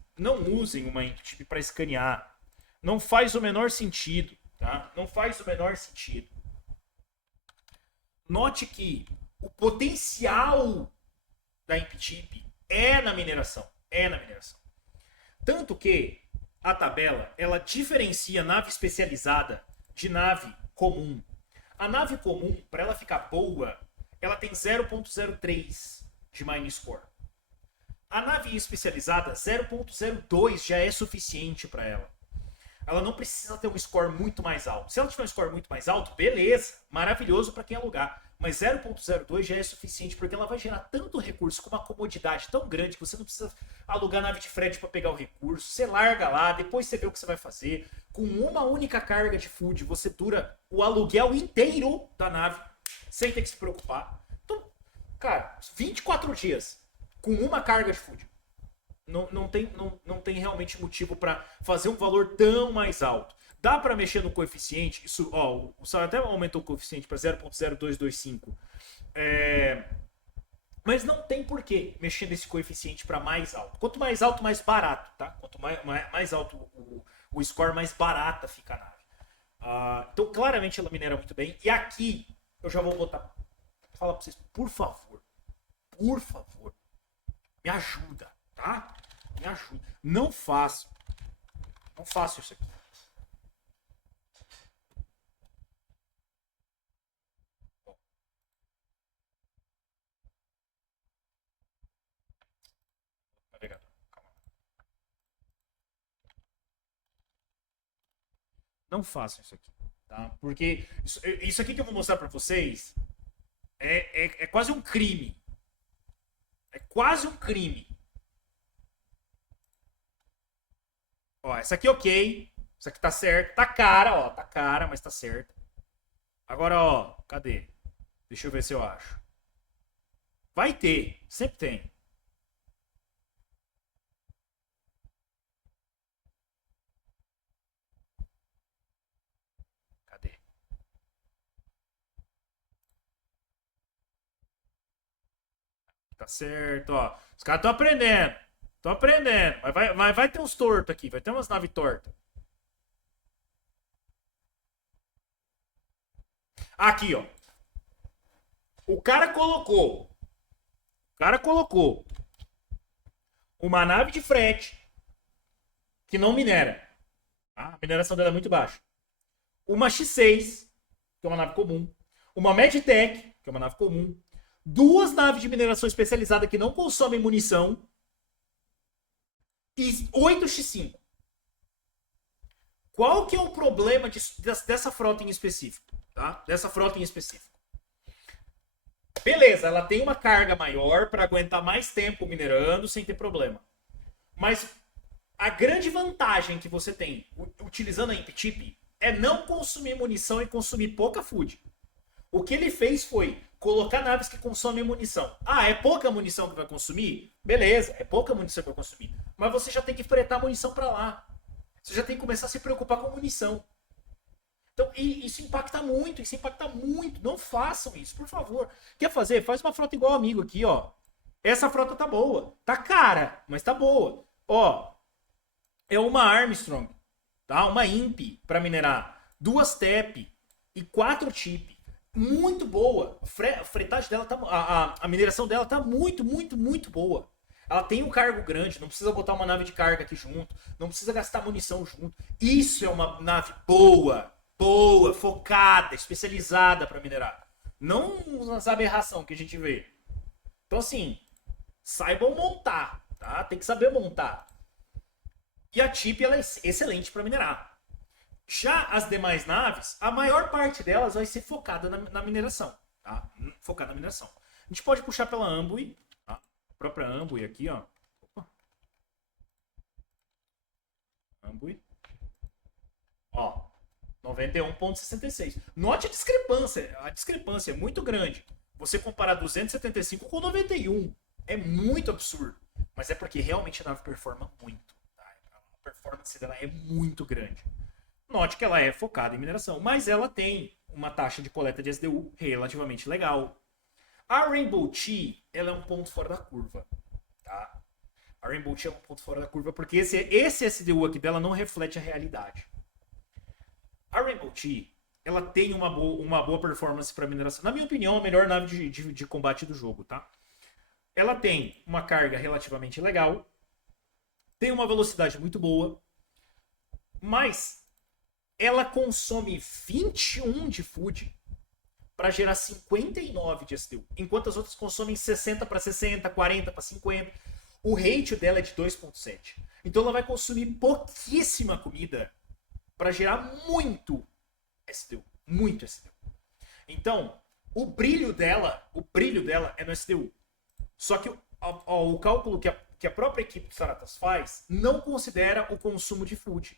uma Inktip para escanear. Não faz o menor sentido, tá? Não faz o menor sentido. Note que o potencial da Inktip é na mineração. Tanto que a tabela, ela diferencia nave especializada de nave comum. A nave comum, para ela ficar boa, ela tem 0.03 de mine score. A nave especializada, 0.02 já é suficiente para ela. Ela não precisa ter um score muito mais alto. Se ela tiver um score muito mais alto, beleza, maravilhoso para quem alugar. Mas 0.02 já é suficiente porque ela vai gerar tanto recurso com uma comodidade tão grande que você não precisa alugar nave de frete para pegar o recurso. Você larga lá, depois você vê o que você vai fazer. Com uma única carga de food, você dura o aluguel inteiro da nave sem ter que se preocupar. Então, cara, 24 dias com uma carga de food. Não tem realmente motivo para fazer um valor tão mais alto. Dá para mexer no coeficiente. Isso, ó, o Sal até aumentou o coeficiente para 0.0225. Mas não tem porquê mexer nesse coeficiente para mais alto. Quanto mais alto, mais barato, tá? Quanto mais alto o score, mais barata fica a nave. Então, claramente, ela minera muito bem. E aqui, eu já vou botar... Falar para vocês, por favor, me ajuda, tá? Me ajuda. Não faço isso aqui. Não façam isso aqui, tá? Porque isso aqui que eu vou mostrar pra vocês é quase um crime. É quase um crime. Ó, essa aqui é ok. Essa aqui tá certo. Tá cara, ó. Tá cara, mas tá certo. Agora, ó. Cadê? Deixa eu ver se eu acho. Vai ter. Sempre tem. Cadê? Tá certo, ó. Os caras estão aprendendo. Estão aprendendo. Mas vai ter uns tortos aqui. Vai ter umas naves tortas. Aqui, ó. O cara colocou uma nave de frete que não minera. A mineração dela é muito baixa. Uma X6, que é uma nave comum. Uma Meditech, que é uma nave comum. Duas naves de mineração especializada que não consomem munição. E 8x5. Qual que é o problema dessa frota em específico? Tá? Dessa frota em específico. Beleza, ela tem uma carga maior para aguentar mais tempo minerando sem ter problema. Mas a grande vantagem que você tem utilizando a Inktip é não consumir munição e consumir pouca food. O que ele fez foi colocar naves que consomem munição. É pouca munição que vai consumir? Beleza, é pouca munição que vai consumir. Mas você já tem que fretar munição para lá. Você já tem que começar a se preocupar com munição. Então, isso impacta muito. Não façam isso, por favor. Quer fazer? Faz uma frota igual amigo aqui, ó. Essa frota tá boa. Tá cara, mas tá boa. Ó, é uma Armstrong, tá? Uma Imp para minerar. 2 TEP e 4 TIP. Muito boa. A fretagem dela tá... A mineração dela tá muito boa. Ela tem um cargo grande, não precisa botar uma nave de carga aqui junto, não precisa gastar munição junto. Isso é uma nave boa, focada, especializada para minerar. Não nas aberrações que a gente vê. Então, assim, saibam montar, tá? Tem que saber montar. E a TIP, ela é excelente para minerar. Já as demais naves, a maior parte delas vai ser focada na mineração, tá? Focada na mineração. A gente pode puxar pela Ambuy, tá? A própria Ambuy aqui, ó. Opa. Ambuy. Ó, 91.66. Note a discrepância é muito grande. Você comparar 275 com 91 é muito absurdo. Mas é porque realmente a nave performa muito. Tá? A performance dela é muito grande. Note que ela é focada em mineração, mas ela tem uma taxa de coleta de SDU relativamente legal. A Rainbow Tea, ela é um ponto fora da curva. tá? A Rainbow Team é um ponto fora da curva, porque esse SDU aqui dela não reflete a realidade. A Rainbow Team, ela tem uma boa performance para mineração. Na minha opinião, a melhor nave de combate do jogo, tá? Ela tem uma carga relativamente legal, tem uma velocidade muito boa, mas ela consome 21 de food para gerar 59 de SDU, enquanto as outras consomem 60 para 60, 40 para 50. O ratio dela é de 2.7. Então ela vai consumir pouquíssima comida para gerar muito SDU, muito SDU. Então, o brilho dela é no SDU. Só que o cálculo que a própria equipe de Saratas faz não considera o consumo de food.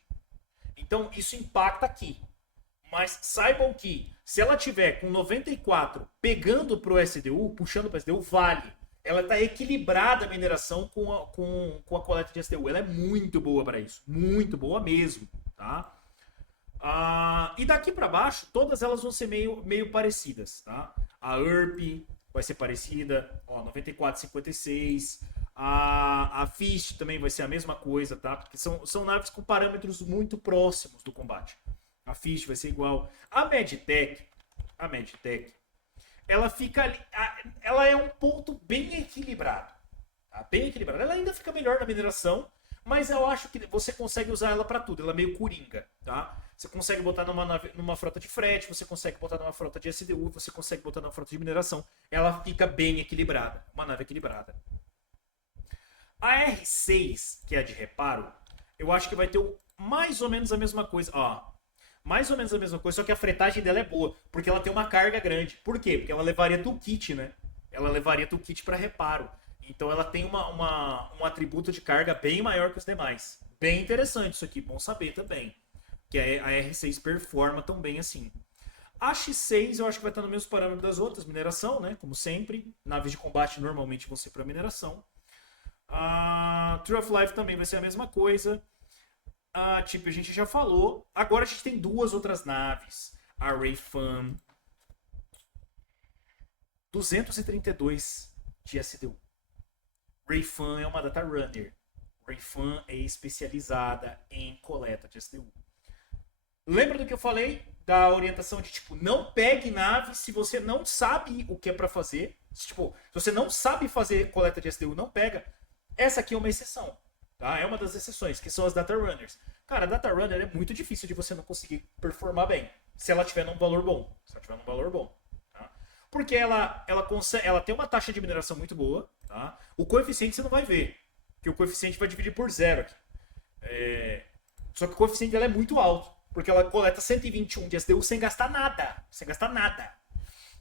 Então, isso impacta aqui. Mas saibam que se ela tiver com 94 pegando pro SDU, puxando pro SDU, vale. Ela está equilibrada a mineração com a coleta de SDU. Ela é muito boa para isso. Muito boa mesmo, tá? E daqui para baixo, todas elas vão ser meio parecidas, tá? A URP vai ser parecida, ó, 94,56. A Fist também vai ser a mesma coisa, tá? Porque são naves com parâmetros muito próximos do combate. A Fist vai ser igual. A Meditech, ela fica ali, ela é um ponto bem equilibrado, tá? Bem equilibrado. Ela ainda fica melhor na mineração, mas eu acho que você consegue usar ela para tudo. Ela é meio coringa, tá? Você consegue botar numa frota de frete, você consegue botar numa frota de SDU, você consegue botar numa frota de mineração. Ela fica bem equilibrada, uma nave equilibrada. A R6, que é a de reparo, eu acho que vai ter mais ou menos a mesma coisa. Ó, mais ou menos a mesma coisa, só que a fretagem dela é boa, porque ela tem uma carga grande. Por quê? Porque ela levaria toolkit, né? Ela levaria toolkit para reparo. Então ela tem um atributo de carga bem maior que os demais. Bem interessante isso aqui, bom saber também. Que a R6 performa tão bem assim. A X6 eu acho que vai estar no mesmo parâmetro das outras, mineração, né? Como sempre. Naves de combate normalmente vão ser para mineração. A True of Life também vai ser a mesma coisa. Tipo, a gente já falou. Agora a gente tem duas outras naves. A Rayfan. 232 de SDU. Rayfan é uma data runner. Rayfan é especializada em coleta de SDU. Lembra do que eu falei? Da orientação de, tipo, não pegue nave se você não sabe o que é pra fazer. Tipo, se você não sabe fazer coleta de SDU, não pega. Essa aqui é uma exceção. Tá? É uma das exceções, que são as data runners. Cara, a data runner é muito difícil de você não conseguir performar bem. Se ela tiver num valor bom. Tá? Porque ela tem uma taxa de mineração muito boa. Tá? O coeficiente você não vai ver. Porque o coeficiente vai dividir por zero aqui. Só que o coeficiente dela é muito alto. Porque ela coleta 121 de SDU sem gastar nada.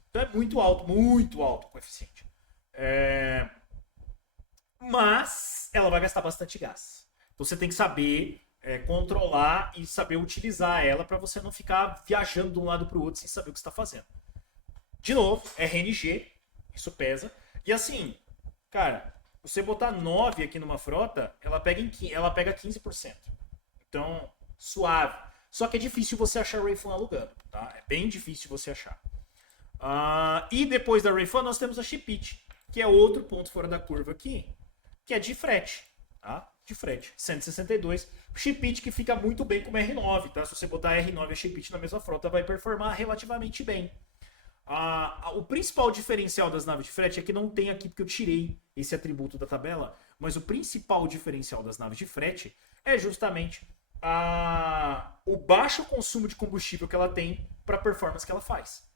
Então é muito alto o coeficiente. Mas ela vai gastar bastante gás. Então você tem que saber controlar e saber utilizar ela para você não ficar viajando de um lado para o outro sem saber o que você está fazendo. De novo, RNG, isso pesa. E assim, cara, você botar 9 aqui numa frota, ela pega 15%. Então, suave. Só que é difícil você achar Rayfan alugando, tá? É bem difícil você achar. E depois da Rayfan, nós temos a Shipit, que é outro ponto fora da curva aqui, que é de frete, tá? De frete, 162. Shipit que fica muito bem como R9, tá? Se você botar R9 e Shipit na mesma frota, vai performar relativamente bem. O principal diferencial das naves de frete é que não tem aqui, porque eu tirei esse atributo da tabela, mas o principal diferencial das naves de frete é justamente o baixo consumo de combustível que ela tem para a performance que ela faz.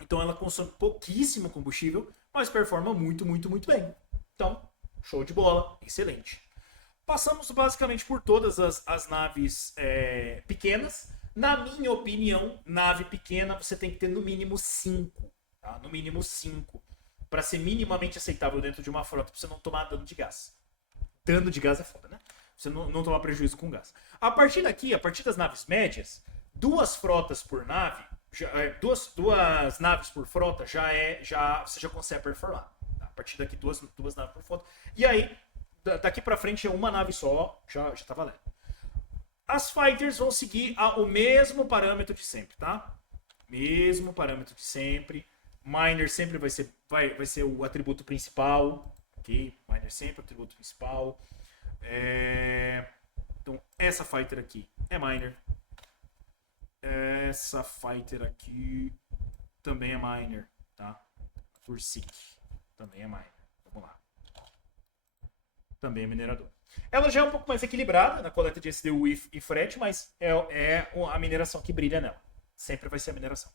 Então ela consome pouquíssimo combustível, mas performa muito, muito, muito bem. Então, show de bola, excelente. Passamos basicamente por todas as naves pequenas. Na minha opinião, nave pequena você tem que ter no mínimo 5. Tá? No mínimo 5. Para ser minimamente aceitável dentro de uma frota, para você não tomar dano de gás. Dano de gás é foda, né? Você não tomar prejuízo com gás. A partir daqui, a partir das naves médias, 2 frotas por nave, duas naves por frota, você já consegue performar. A partir daqui, duas naves por frota. E aí, daqui pra frente é uma nave só, já tá valendo. As fighters vão seguir o mesmo parâmetro de sempre, tá? Mesmo parâmetro de sempre. Miner sempre vai ser o atributo principal, ok? Miner sempre é o tributo principal. Então, essa fighter aqui é miner. Essa fighter aqui também é miner, tá? Tursic também é miner. Vamos lá. Também é minerador. Ela já é um pouco mais equilibrada na coleta de SDU e frete, mas é a mineração que brilha nela. Sempre vai ser a mineração.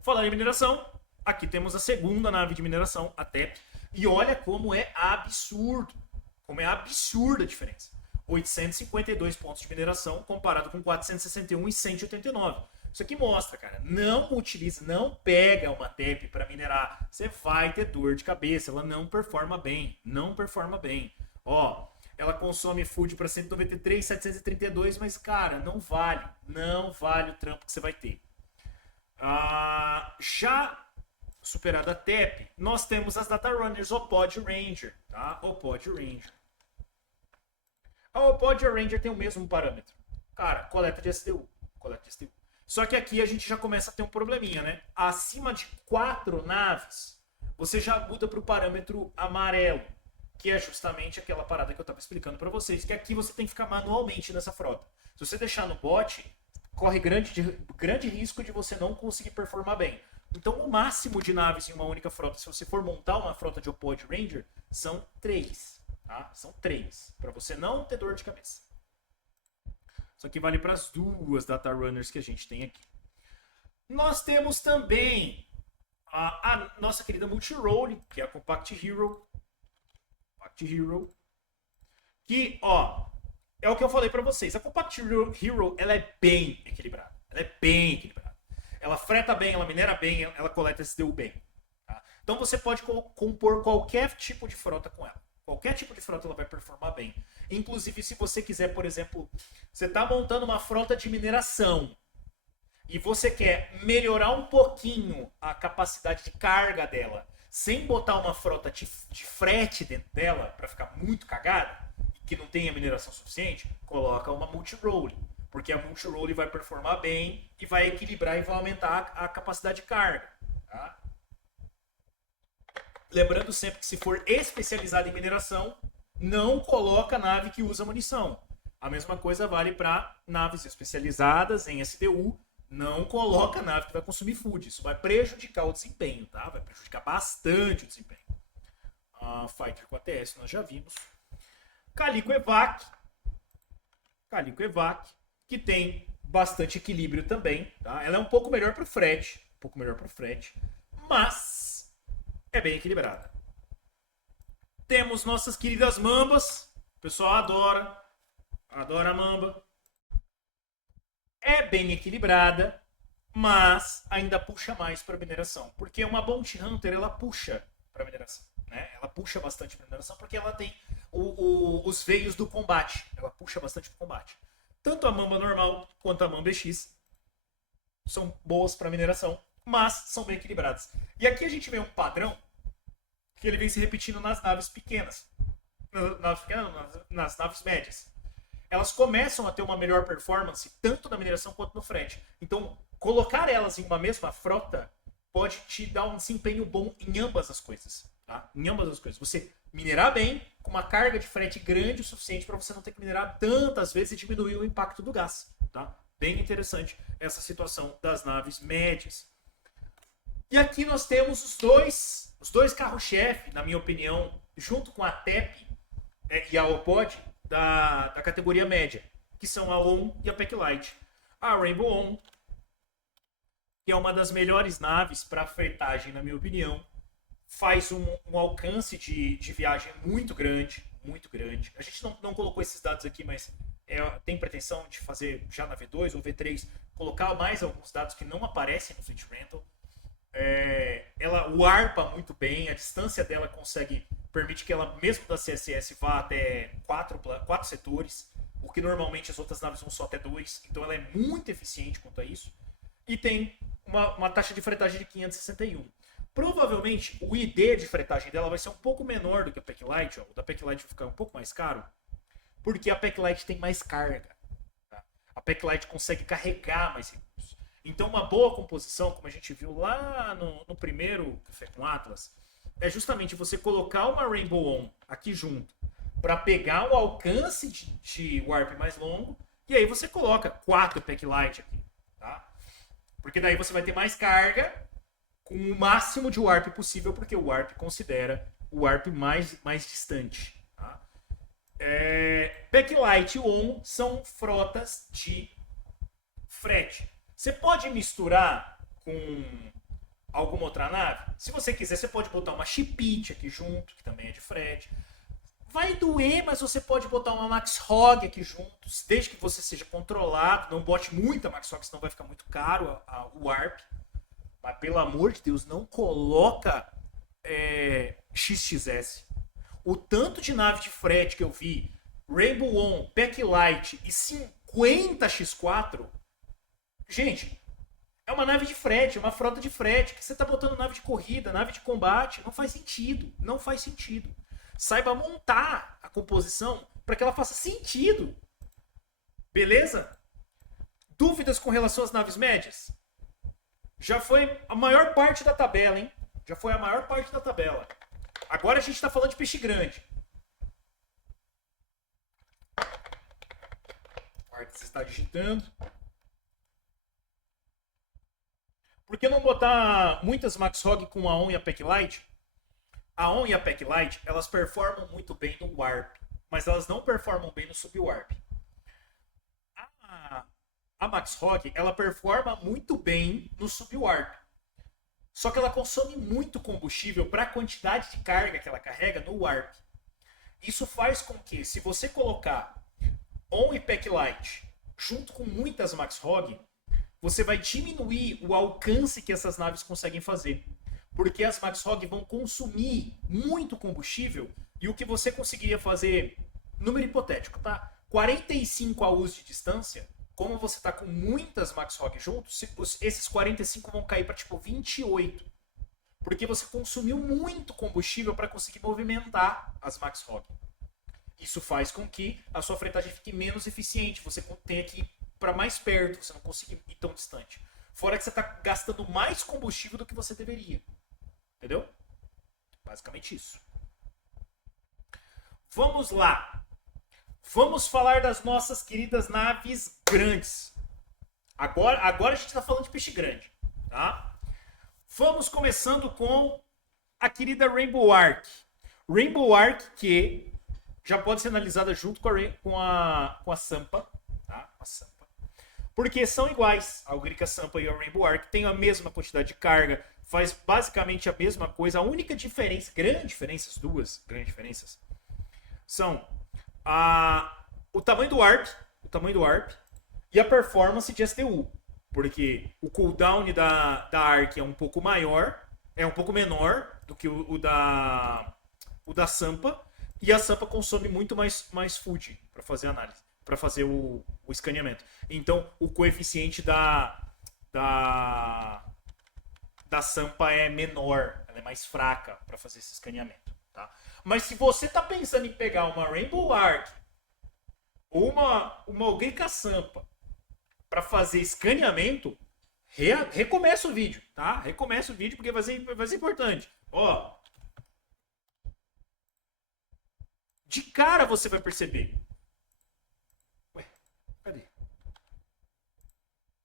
Falar em mineração, aqui temos a segunda nave de mineração, a TEP. E olha como é absurdo. Como é absurda a diferença. 852 pontos de mineração comparado com 461 e 189. Isso aqui mostra, cara, não utilize, não pega uma TEP para minerar. Você vai ter dor de cabeça, ela não performa bem, não performa bem. Ó, ela consome food para 193, 732, mas cara, não vale o trampo que você vai ter. Já superada a TEP, nós temos as Data Runners, o Pod Ranger, tá? O Pod Ranger. O Pod Ranger tem o mesmo parâmetro. Cara, coleta de STU. Só que aqui a gente já começa a ter um probleminha, né? Acima de 4 naves, você já muda para o parâmetro amarelo, que é justamente aquela parada que eu estava explicando para vocês, que aqui você tem que ficar manualmente nessa frota. Se você deixar no bot, corre grande risco de você não conseguir performar bem. Então, o máximo de naves em uma única frota, se você for montar uma frota de Pod Ranger, são 3. Tá? São 3, para você não ter dor de cabeça. Isso aqui vale para as duas Data Runners que a gente tem aqui. Nós temos também a nossa querida Multirole, que é a Compact Hero. Que, ó, é o que eu falei para vocês. A Compact Hero, ela é bem equilibrada. Ela freta bem, ela minera bem, ela coleta SDU bem. Tá? Então você pode compor qualquer tipo de frota com ela. Qualquer tipo de frota ela vai performar bem. Inclusive, se você quiser, por exemplo, você está montando uma frota de mineração e você quer melhorar um pouquinho a capacidade de carga dela, sem botar uma frota de frete dentro dela, para ficar muito cagada, e que não tenha mineração suficiente, coloca uma multirole. Porque a multirole vai performar bem e vai equilibrar e vai aumentar a capacidade de carga. Tá? Lembrando sempre que se for especializado em mineração, não coloca nave que usa munição. A mesma coisa vale para naves especializadas em SDU. Não coloca nave que vai consumir food. Isso vai prejudicar o desempenho, tá? Vai prejudicar bastante o desempenho. A Fighter com ATS nós já vimos. Calico Evac, que tem bastante equilíbrio também. Tá? Ela é um pouco melhor para o frete. Mas é bem equilibrada. Temos nossas queridas mambas. O pessoal adora a mamba. É bem equilibrada, mas ainda puxa mais para mineração. Porque uma Bounty Hunter, ela puxa para mineração. Né? Ela puxa bastante para mineração porque ela tem os veios do combate. Ela puxa bastante para o combate. Tanto a mamba normal quanto a mamba EX são boas para mineração, mas são bem equilibradas. E aqui a gente vê um padrão que ele vem se repetindo nas naves pequenas. Nas naves médias. Elas começam a ter uma melhor performance tanto na mineração quanto no frete. Então, colocar elas em uma mesma frota pode te dar um desempenho bom em ambas as coisas. Tá? Em ambas as coisas. Você minerar bem, com uma carga de frete grande o suficiente para você não ter que minerar tantas vezes e diminuir o impacto do gás. Tá? Bem interessante essa situação das naves médias. E aqui nós temos os dois carros-chefe, na minha opinião, junto com a TEP e a OPOD, da categoria média, que são a ON e a PEC-Light. A Rainbow ON, que é uma das melhores naves para fretagem, na minha opinião, faz um alcance de viagem muito grande. A gente não colocou esses dados aqui, mas tem pretensão de fazer já na V2 ou V3, colocar mais alguns dados que não aparecem no Fleet Rental. Ela warpa muito bem, a distância dela permite que ela, mesmo da CSS, vá até 4 setores, o que normalmente as outras naves vão só até 2, então ela é muito eficiente quanto a isso, e tem uma taxa de fretagem de 561. Provavelmente o ID de fretagem dela vai ser um pouco menor do que a PEC-Light, o da PEC-Light vai ficar um pouco mais caro, porque a PEC-Light tem mais carga. Tá? A PEC-Light consegue carregar mais recursos. Então uma boa composição, como a gente viu lá no primeiro Café com Atlas, é justamente você colocar uma Rainbow On aqui junto para pegar o alcance de Warp mais longo, e aí você coloca 4 Pack Light aqui, tá? Porque daí você vai ter mais carga com o máximo de Warp possível, porque o Warp considera o Warp mais distante. Tá? Pack Light e On são frotas de frete. Você pode misturar com alguma outra nave? Se você quiser, você pode botar uma Shipit aqui junto, que também é de frete. Vai doer, mas você pode botar uma Max Hog aqui juntos, desde que você seja controlado. Não bote muita Max Hog, senão vai ficar muito caro o Warp. Mas pelo amor de Deus, não coloca XXS. O tanto de nave de frete que eu vi, Rainbow On, Pack Light e 50 X4, gente, é uma nave de frete, é uma frota de frete, que você tá botando nave de corrida, nave de combate, não faz sentido, não faz sentido. Saiba montar a composição para que ela faça sentido. Beleza? Dúvidas com relação às naves médias? Já foi a maior parte da tabela, hein? Já foi a maior parte da tabela. Agora a gente tá falando de peixe grande. O Arx está digitando. Por que não botar muitas Max Hog com a On e a Pack Light? A On e a Pack Light, elas performam muito bem no Warp, mas elas não performam bem no Sub-Warp. A Max Hog, ela performa muito bem no Sub-Warp. Só que ela consome muito combustível para a quantidade de carga que ela carrega no Warp. Isso faz com que, se você colocar On e Pack Light junto com muitas Max Hog, você vai diminuir o alcance que essas naves conseguem fazer. Porque as Max Hog vão consumir muito combustível e o que você conseguiria fazer, número hipotético, tá? 45 AUs de distância, como você tá com muitas Max Hog juntos, esses 45 vão cair para tipo 28. Porque você consumiu muito combustível para conseguir movimentar as Max Hog. Isso faz com que a sua fretagem fique menos eficiente, você tenha que ir para mais perto, você não consiga ir tão distante. Fora que você está gastando mais combustível do que você deveria. Entendeu? Basicamente isso. Vamos lá. Vamos falar das nossas queridas naves grandes. Agora a gente está falando de peixe grande. Tá? Vamos começando com a querida Rainbow Ark. Rainbow Ark que já pode ser analisada junto com a Sampa. Tá? A Sampa. Porque são iguais. A Ugrica Sampa e a Rainbow Ark têm a mesma quantidade de carga, faz basicamente a mesma coisa. A única diferença, as duas grandes diferenças, são o tamanho do Warp e a performance de SDU. Porque o cooldown da Ark é um pouco maior, é um pouco menor do que o da Sampa, e a Sampa consome muito mais food para fazer análise, para fazer o escaneamento. Então, o coeficiente da Sampa é menor, ela é mais fraca para fazer esse escaneamento. Tá? Mas se você está pensando em pegar uma Rainbow Ark ou uma Ugrica Sampa para fazer escaneamento, recomeça o vídeo, tá? Recomeça o vídeo porque vai ser importante. Ó, de cara você vai perceber. Ué, cadê?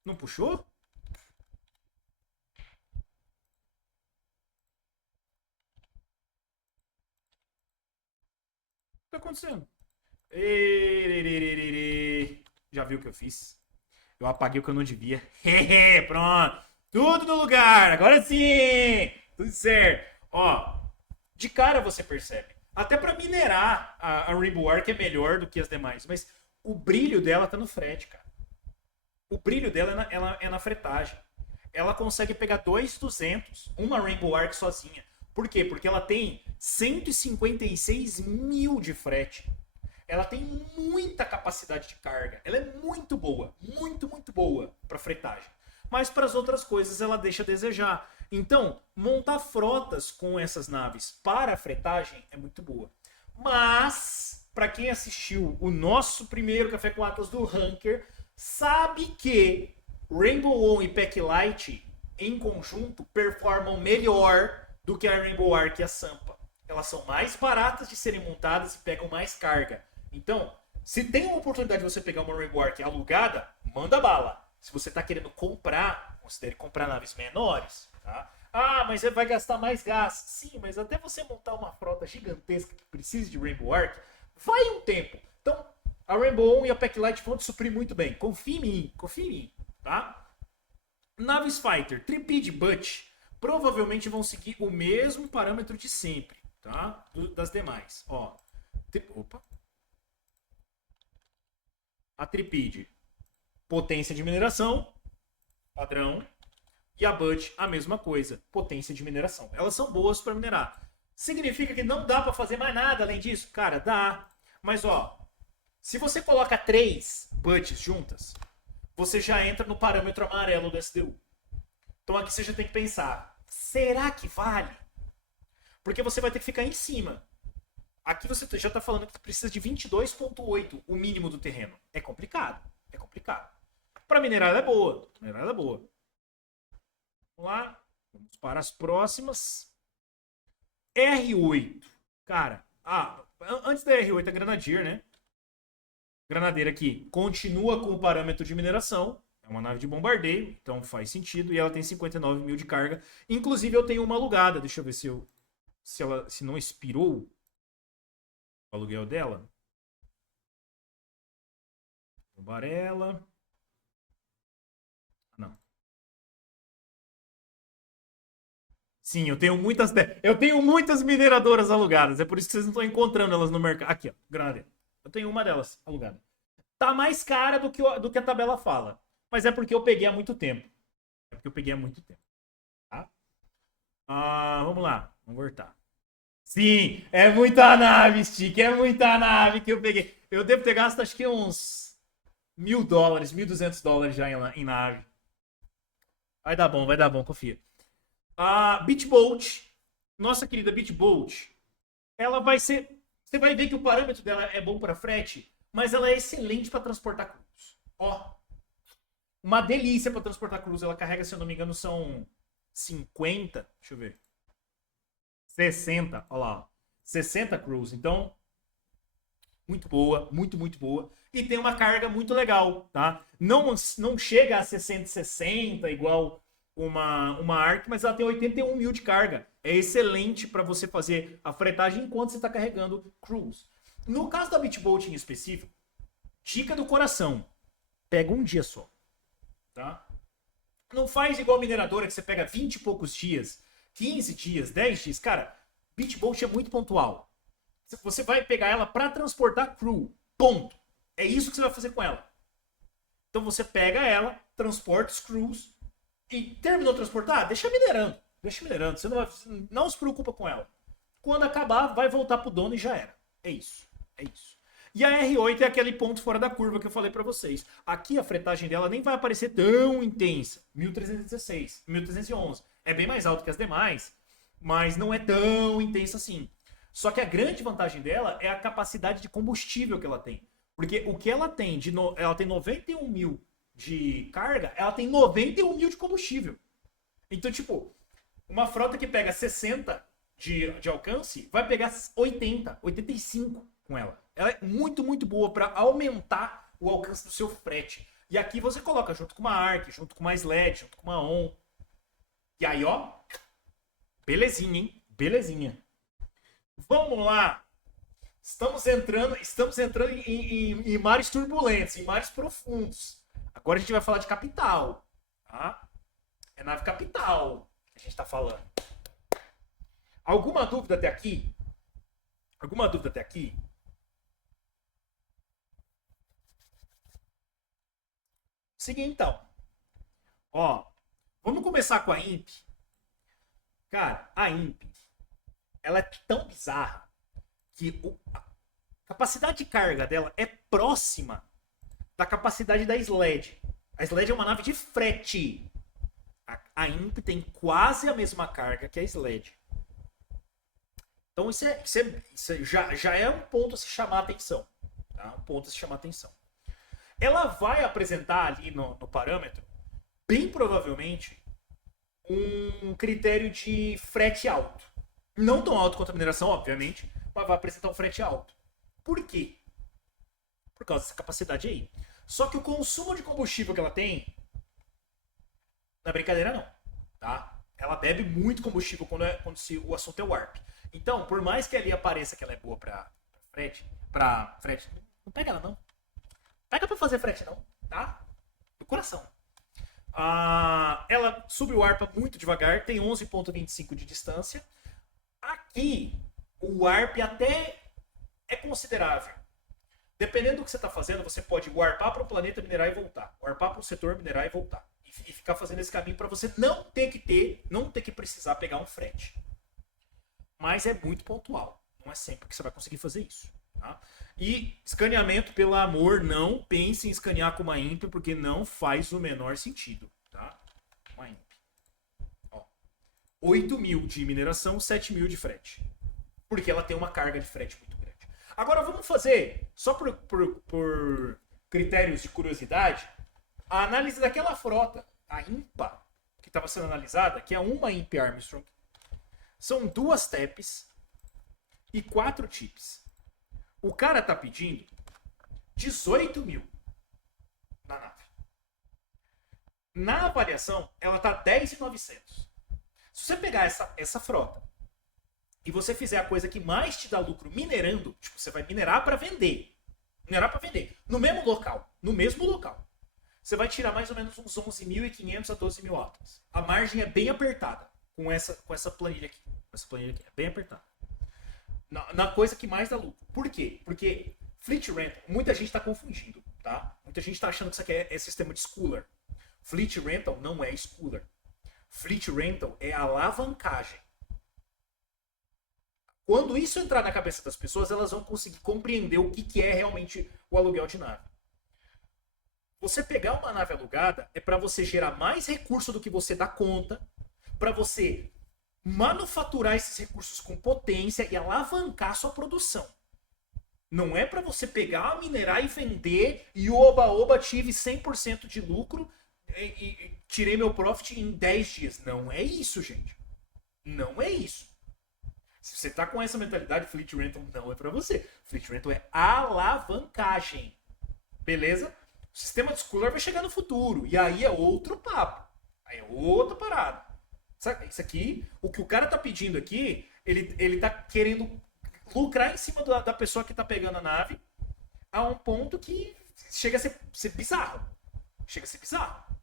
Não puxou? O que tá acontecendo? Já viu o que eu fiz? Eu apaguei o que eu não devia. Pronto. Tudo no lugar. Agora sim. Tudo certo. Ó, de cara você percebe. Até para minerar, a Rainbow Ark é melhor do que as demais. Mas o brilho dela tá no frete, cara. O brilho dela é na fretagem. Ela consegue pegar 2.200, uma Rainbow Ark sozinha. Por quê? Porque ela tem 156 mil de frete. Ela tem muita capacidade de carga. Ela é muito boa. Muito, muito boa para fretagem. Mas para as outras coisas ela deixa a desejar. Então, montar frotas com essas naves para a fretagem é muito boa. Mas, para quem assistiu o nosso primeiro Café com Atlas do Ranker, sabe que Rainbow On e Pack Light em conjunto performam melhor do que a Rainbow Arc e a Sampa. Elas são mais baratas de serem montadas e pegam mais carga. Então, se tem uma oportunidade de você pegar uma Rainbow Arc alugada, manda bala. Se você está querendo comprar, considere comprar naves menores. Tá? Ah, mas você vai gastar mais gás. Sim, mas até você montar uma frota gigantesca que precise de Rainbow Arc, vai um tempo. Então, a Rainbow 1 e a Packlight vão te suprir muito bem. Confia em mim, tá? Naves Fighter, Tripede Butch, provavelmente vão seguir o mesmo parâmetro de sempre, tá? Das demais. Ó, opa. A Tripede, potência de mineração, padrão. E a Butch, a mesma coisa, potência de mineração. Elas são boas para minerar. Significa que não dá para fazer mais nada além disso? Cara, dá. Mas, ó, se você coloca 3 Butches juntas, você já entra no parâmetro amarelo do SDU. Então aqui você já tem que pensar, será que vale? Porque você vai ter que ficar em cima. Aqui você já está falando que precisa de 22,8 o mínimo do terreno. É complicado. É complicado. Para minerar ela é boa. Vamos lá. Vamos para as próximas. R8. Cara, antes da R8 a Grenadier, né? Granadeira aqui continua com o parâmetro de mineração. É uma nave de bombardeio, então faz sentido. E ela tem 59 mil de carga. Inclusive eu tenho uma alugada. Deixa eu ver se não expirou o aluguel dela. Barela. Não. Sim, eu tenho muitas mineradoras alugadas. É por isso que vocês não estão encontrando elas no mercado. Aqui, ó, granadeira. Eu tenho uma delas alugada. Tá mais cara do que a tabela fala. Mas é porque eu peguei há muito tempo. Tá? Vamos lá. Vamos voltar. Sim, é muita nave, Stick. É muita nave que eu peguei. Eu devo ter gasto acho que uns $1.000, $1.200 já em nave. Vai dar bom, confia. A Bitbolt, nossa querida Bitbolt, ela vai ser... Você vai ver que o parâmetro dela é bom para frete, mas ela é excelente para transportar cruz. Ó, uma delícia para transportar cruz. Ela carrega, se eu não me engano, são 50, deixa eu ver. 60, olha lá. 60 cruz. Então, muito boa, muito boa. E tem uma carga muito legal, tá? Não chega a 660 igual uma Arc, mas ela tem 81 mil de carga. É excelente para você fazer a fretagem enquanto você está carregando cruise. No caso da Bitbolt em específico, dica do coração, pega um dia só, tá? Não faz igual a mineradora que você pega 20 e poucos dias, 15 dias, 10 dias. Cara, Bitbolt é muito pontual. Você vai pegar ela para transportar crew, ponto. É isso que você vai fazer com ela. Então você pega ela, transporta os crews e terminou de transportar, deixa minerando. Você não se preocupa com ela. Quando acabar, vai voltar pro dono e já era. É isso. E a R8 é aquele ponto fora da curva que eu falei para vocês. Aqui a fretagem dela nem vai aparecer tão intensa. 1316, 1311. É bem mais alto que as demais, mas não é tão intensa assim. Só que a grande vantagem dela é a capacidade de combustível que ela tem. Porque o que ela tem, ela tem 91 mil de carga, ela tem 91 mil de combustível. Então, tipo, uma frota que pega 60 de alcance vai pegar 80, 85 com ela. Ela é muito boa para aumentar o alcance do seu frete. E aqui você coloca junto com uma Arc, junto com uma Sled, junto com uma ON. E aí, ó, belezinha, hein? Belezinha. Vamos lá. Estamos entrando em mares turbulentos, em mares profundos. Agora a gente vai falar de capital. Tá? É nave capital que a gente está falando. Alguma dúvida até aqui? Seguinte, então. Ó, vamos começar com a IMP. Cara, a IMP, ela é tão bizarra que a capacidade de carga dela é próxima da capacidade da Sled. A Sled é uma nave de frete. A IMP tem quase a mesma carga que a Sled. Então isso já é um ponto a se chamar a atenção. Tá? Um ponto a se chamar a atenção. Ela vai apresentar ali no parâmetro, bem provavelmente, um critério de frete alto. Não tão alto quanto a mineração, obviamente, mas vai apresentar um frete alto. Por quê? Por causa dessa capacidade aí. Só que o consumo de combustível que ela tem não é brincadeira não, tá? Ela bebe muito combustível quando o assunto é Warp. Então, por mais que ali apareça que ela é boa pra frete, não pega ela não. Pega pra fazer frete não, tá? Do coração. Ela sube o Warp muito devagar, tem 11,25 de distância. Aqui, o Warp até é considerável. Dependendo do que você está fazendo, você pode warpar para o planeta, minerar e voltar. Warpar para o setor, minerar e voltar. E ficar fazendo esse caminho para você não ter que precisar pegar um frete. Mas é muito pontual. Não é sempre que você vai conseguir fazer isso. Tá? E escaneamento, pelo amor, não pense em escanear com uma IMP, porque não faz o menor sentido. Tá? Uma IMP. Ó, 8 mil de mineração, 7 mil de frete. Porque ela tem uma carga de frete muito grande. Agora vamos fazer, só por critérios de curiosidade, a análise daquela frota, a IMPA, que estava sendo analisada, que é uma IMP Armstrong. São 2 TEPs e 4 chips. O cara tá pedindo 18 mil na nave. Na avaliação, ela tá 10.900. Se você pegar essa frota e você fizer a coisa que mais te dá lucro minerando, tipo, você vai minerar para vender. Minerar para vender. No mesmo local. Você vai tirar mais ou menos uns 11.500 a 12.000 atlas. A margem é bem apertada com essa planilha aqui. Essa planilha aqui é bem apertada. Na coisa que mais dá lucro. Por quê? Porque Fleet Rental, muita gente está confundindo, tá? Muita gente está achando que isso aqui é sistema de schooler. Fleet Rental não é schooler. Fleet Rental é alavancagem. Quando isso entrar na cabeça das pessoas, elas vão conseguir compreender o que é realmente o aluguel de nave. Você pegar uma nave alugada é para você gerar mais recurso do que você dá conta, para você manufaturar esses recursos com potência e alavancar sua produção. Não é para você pegar, minerar e vender e oba-oba, tive 100% de lucro e tirei meu profit em 10 dias. Não é isso, gente. Não é isso. Se você tá com essa mentalidade, Fleet Rental não é para você. Fleet Rental é alavancagem. Beleza? O sistema de schooler vai chegar no futuro. E aí é outro papo. Aí é outra parada. Sabe? Isso aqui, o que o cara tá pedindo aqui, ele tá querendo lucrar em cima da pessoa que tá pegando a nave a um ponto que chega a ser bizarro. Chega a ser bizarro.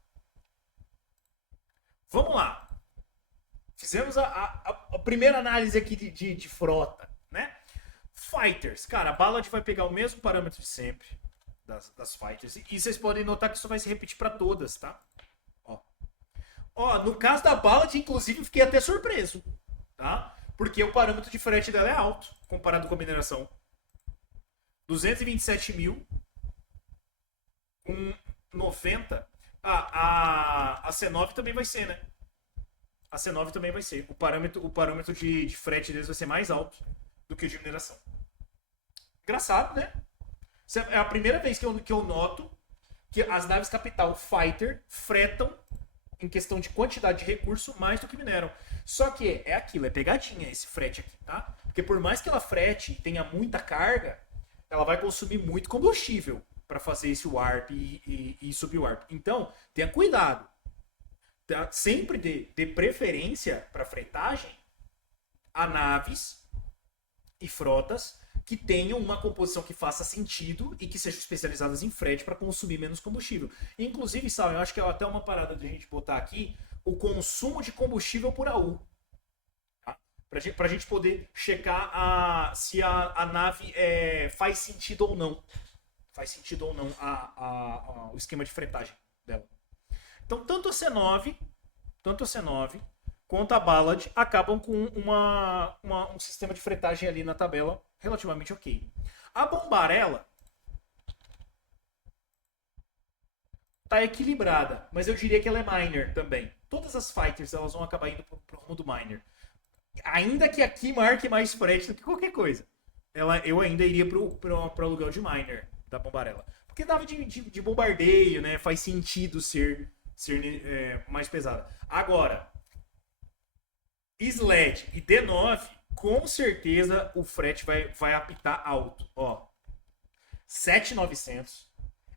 Vamos lá. Fizemos a primeira análise aqui de frota, né? Fighters. Cara, a Ballad vai pegar o mesmo parâmetro de sempre das Fighters. E vocês podem notar que isso vai se repetir para todas, tá? Ó, no caso da Ballad, inclusive, eu fiquei até surpreso, tá? Porque o parâmetro de frete dela é alto, comparado com a mineração. 227 mil com 90. A C9 também vai ser, né? A C9 também vai ser. O parâmetro de frete deles vai ser mais alto do que o de mineração. Engraçado, né? É a primeira vez que eu noto que as naves capital Fighter fretam em questão de quantidade de recurso mais do que mineram. Só que é aquilo, é pegadinha esse frete aqui, tá? Porque por mais que ela frete e tenha muita carga, ela vai consumir muito combustível para fazer esse warp e subir o warp. Então, tenha cuidado. Sempre dê preferência para fretagem a naves e frotas que tenham uma composição que faça sentido e que sejam especializadas em frete para consumir menos combustível. Inclusive, Sal, eu acho que é até uma parada de a gente botar aqui o consumo de combustível por AU. Tá? Para a gente poder checar se a nave faz sentido ou não. Faz sentido ou não o esquema de fretagem dela. Então, tanto a C9 quanto a Ballad acabam com um sistema de fretagem ali na tabela relativamente ok. A Bombarella tá equilibrada, mas eu diria que ela é minor também. Todas as fighters elas vão acabar indo pro rumo do minor. Ainda que aqui marque mais frete do que qualquer coisa. Eu ainda iria pro aluguel de minor da Bombarella. Porque dava de bombardeio, né? Faz sentido ser mais pesada. Agora, SLED e D9, com certeza o frete vai apitar alto. Ó, 7.900.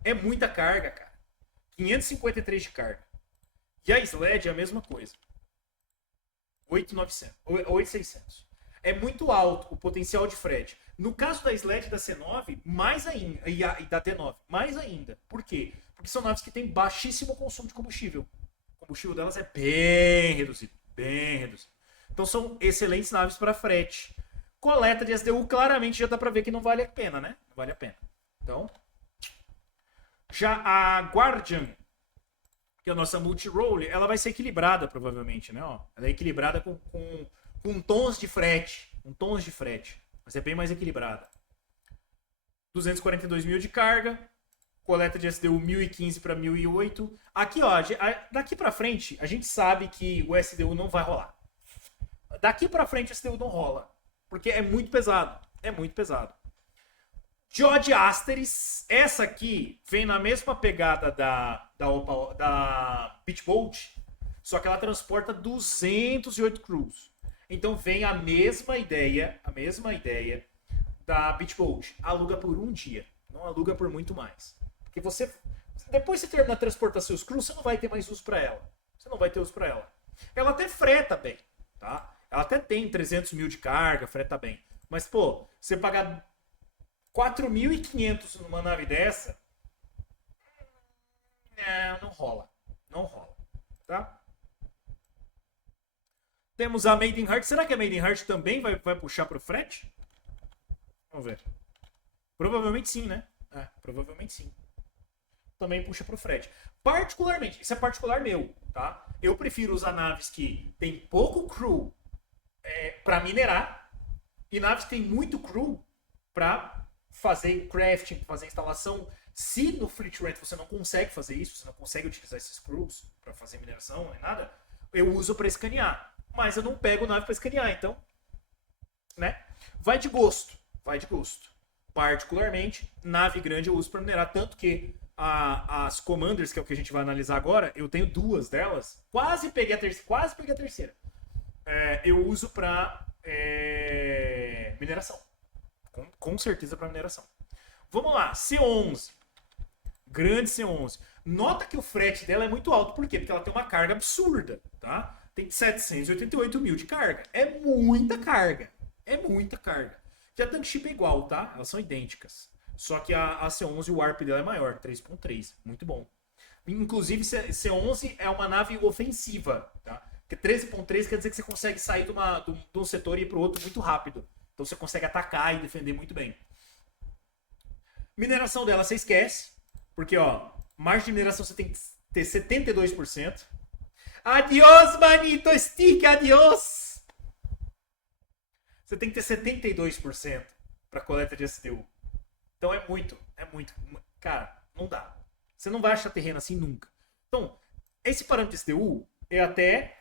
É muita carga, cara. 553 de carga. E a SLED é a mesma coisa. 8.900. 8.600. É muito alto o potencial de frete. No caso da SLED e da C9, mais ainda. E da D9, mais ainda. Por quê? Porque são naves que têm baixíssimo consumo de combustível. O combustível delas é bem reduzido. Bem reduzido. Então são excelentes naves para frete. Coleta de SDU claramente já dá para ver que não vale a pena, né? Não vale a pena. Então, já a Guardian, que é a nossa multi-role, ela vai ser equilibrada provavelmente, né? Ó, ela é equilibrada com tons de frete. Com tons de frete. Vai ser bem mais equilibrada. 242 mil de carga. Coleta de SDU 1015 para 1008. Aqui, ó, daqui para frente, a gente sabe que o SDU não vai rolar. Daqui para frente o SDU não rola. Porque é muito pesado. É muito pesado. Geode Asteris. Essa aqui vem na mesma pegada da Beach Bolt. Só que ela transporta 208 crews. Então vem a mesma ideia da Beach Bolt. Aluga por um dia. Não aluga por muito mais. Porque depois que você terminar de transportar seus crews, você não vai ter mais uso para ela. Você não vai ter uso para ela. Ela até freta bem, tá? Ela até tem 300 mil de carga, freta bem. Mas, pô, você pagar 4.500 numa nave dessa, não rola. Não rola, tá? Temos a Maiden Heart. Será que a Maiden Heart também vai puxar pro frete? Vamos ver. Provavelmente sim, né? Provavelmente sim. Também puxa pro frete. Particularmente, isso é particular meu, tá? Eu prefiro usar naves que tem pouco crew para minerar e naves que tem muito crew para fazer crafting, fazer instalação. Se no Fleet Rent você não consegue fazer isso, você não consegue utilizar esses crews para fazer mineração nem nada, eu uso para escanear. Mas eu não pego nave para escanear, então, né? Vai de gosto, vai de gosto. Particularmente, nave grande eu uso para minerar, tanto que as Commanders, que é o que a gente vai analisar agora, eu tenho duas delas, quase peguei a terceira. Eu uso para mineração. Com certeza para mineração. Vamos lá, C11. Grande C11. Nota que o frete dela é muito alto. Por quê? Porque ela tem uma carga absurda, tá? Tem 788 mil de carga. É muita carga. É muita carga. Que a Tank Ship é igual, tá? Elas são idênticas. Só que a C11, o warp dela é maior, 3.3. Muito bom. Inclusive, C11 é uma nave ofensiva, tá? Porque 13.3 quer dizer que você consegue sair de um setor e ir para o outro muito rápido. Então você consegue atacar e defender muito bem. Mineração dela você esquece. Porque, ó, margem de mineração você tem que ter 72%. Adiós, manito, stick, adiós! Você tem que ter 72% para coleta de STU. Então é muito. Cara, não dá. Você não vai achar terreno assim nunca. Então, esse parâmetro de STU é até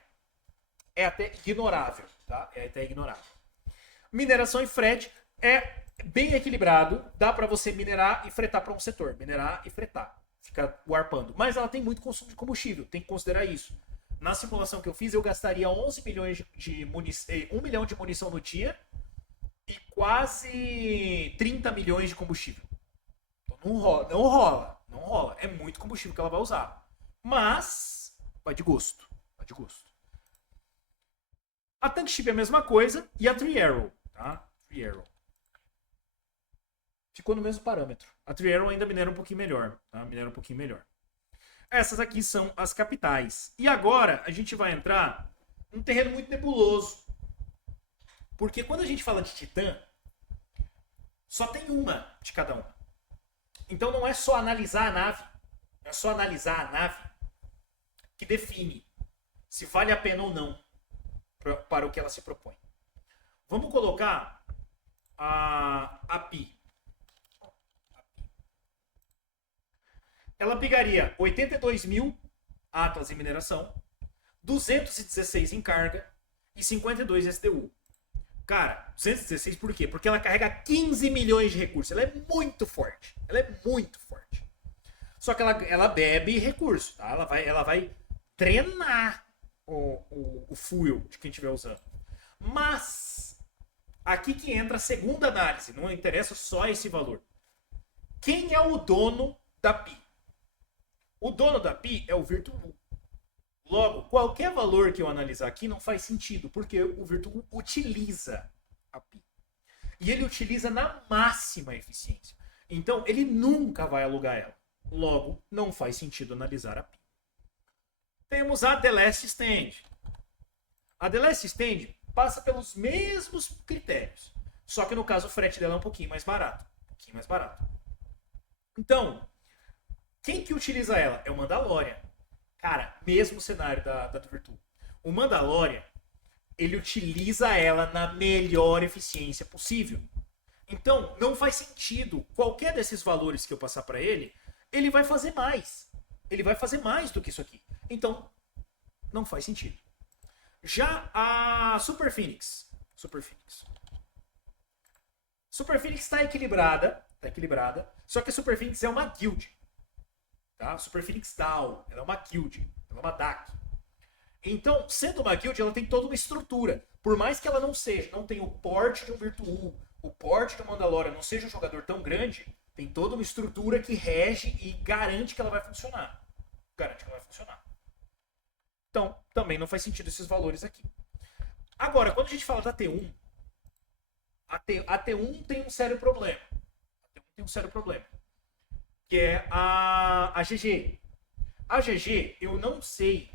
ignorável, tá? É até ignorável. Mineração e frete é bem equilibrado. Dá para você minerar e fretar para um setor. Minerar e fretar. Fica warpando. Mas ela tem muito consumo de combustível. Tem que considerar isso. Na simulação que eu fiz, eu gastaria 11 milhões de munição, 1 milhão de munição no dia e quase 30 milhões de combustível. Então não rola. É muito combustível que ela vai usar. Mas vai de gosto. A Tank Ship é a mesma coisa e a Three Arrow, tá? Three Arrow. Ficou no mesmo parâmetro. A Three Arrow ainda minera um pouquinho melhor, tá? Essas aqui são as capitais. E agora a gente vai entrar num terreno muito nebuloso. Porque quando a gente fala de Titã, só tem uma de cada uma. Então não é só analisar a nave. Não é só analisar a nave que define se vale a pena ou não para o que ela se propõe. Vamos colocar a Pi. Ela pegaria 82 mil Atlas em mineração, 216 em carga e 52 SDU. Cara, 216 por quê? Porque ela carrega 15 milhões de recursos. Ela é muito forte. Só que ela bebe recurso, tá? Ela vai drenar o fuel de quem estiver usando. Mas, aqui que entra a segunda análise, não interessa só esse valor. Quem é o dono da Pi? O dono da Pi é o Virtual. Logo, qualquer valor que eu analisar aqui não faz sentido, porque o Virtual utiliza a Pi. E ele utiliza na máxima eficiência. Então, ele nunca vai alugar ela. Logo, não faz sentido analisar a Pi. Temos a The Last Stand. A The Last Stand passa pelos mesmos critérios. Só que no caso o frete dela é um pouquinho mais barato. Então, quem que utiliza ela? É o Mandalorian. Cara, mesmo cenário da Virtu. O Mandalorian, ele utiliza ela na melhor eficiência possível. Então, não faz sentido qualquer desses valores que eu passar para ele, ele vai fazer mais. Ele vai fazer mais do que isso aqui. Então, não faz sentido. Já a Super Phoenix. Super Phoenix está equilibrada. Só que a Super Phoenix é uma guild. Tá? Super Phoenix DAO. Ela é uma guild. Ela é uma DAC. Então, sendo uma guild, ela tem toda uma estrutura. Por mais que ela não tenha o porte de um Virtual, o porte do Mandalorian, não seja um jogador tão grande, tem toda uma estrutura que rege e garante que ela vai funcionar. Então, também não faz sentido esses valores aqui. Agora, quando a gente fala da T1, a T1 tem um sério problema. Que é a GG. A GG, eu não sei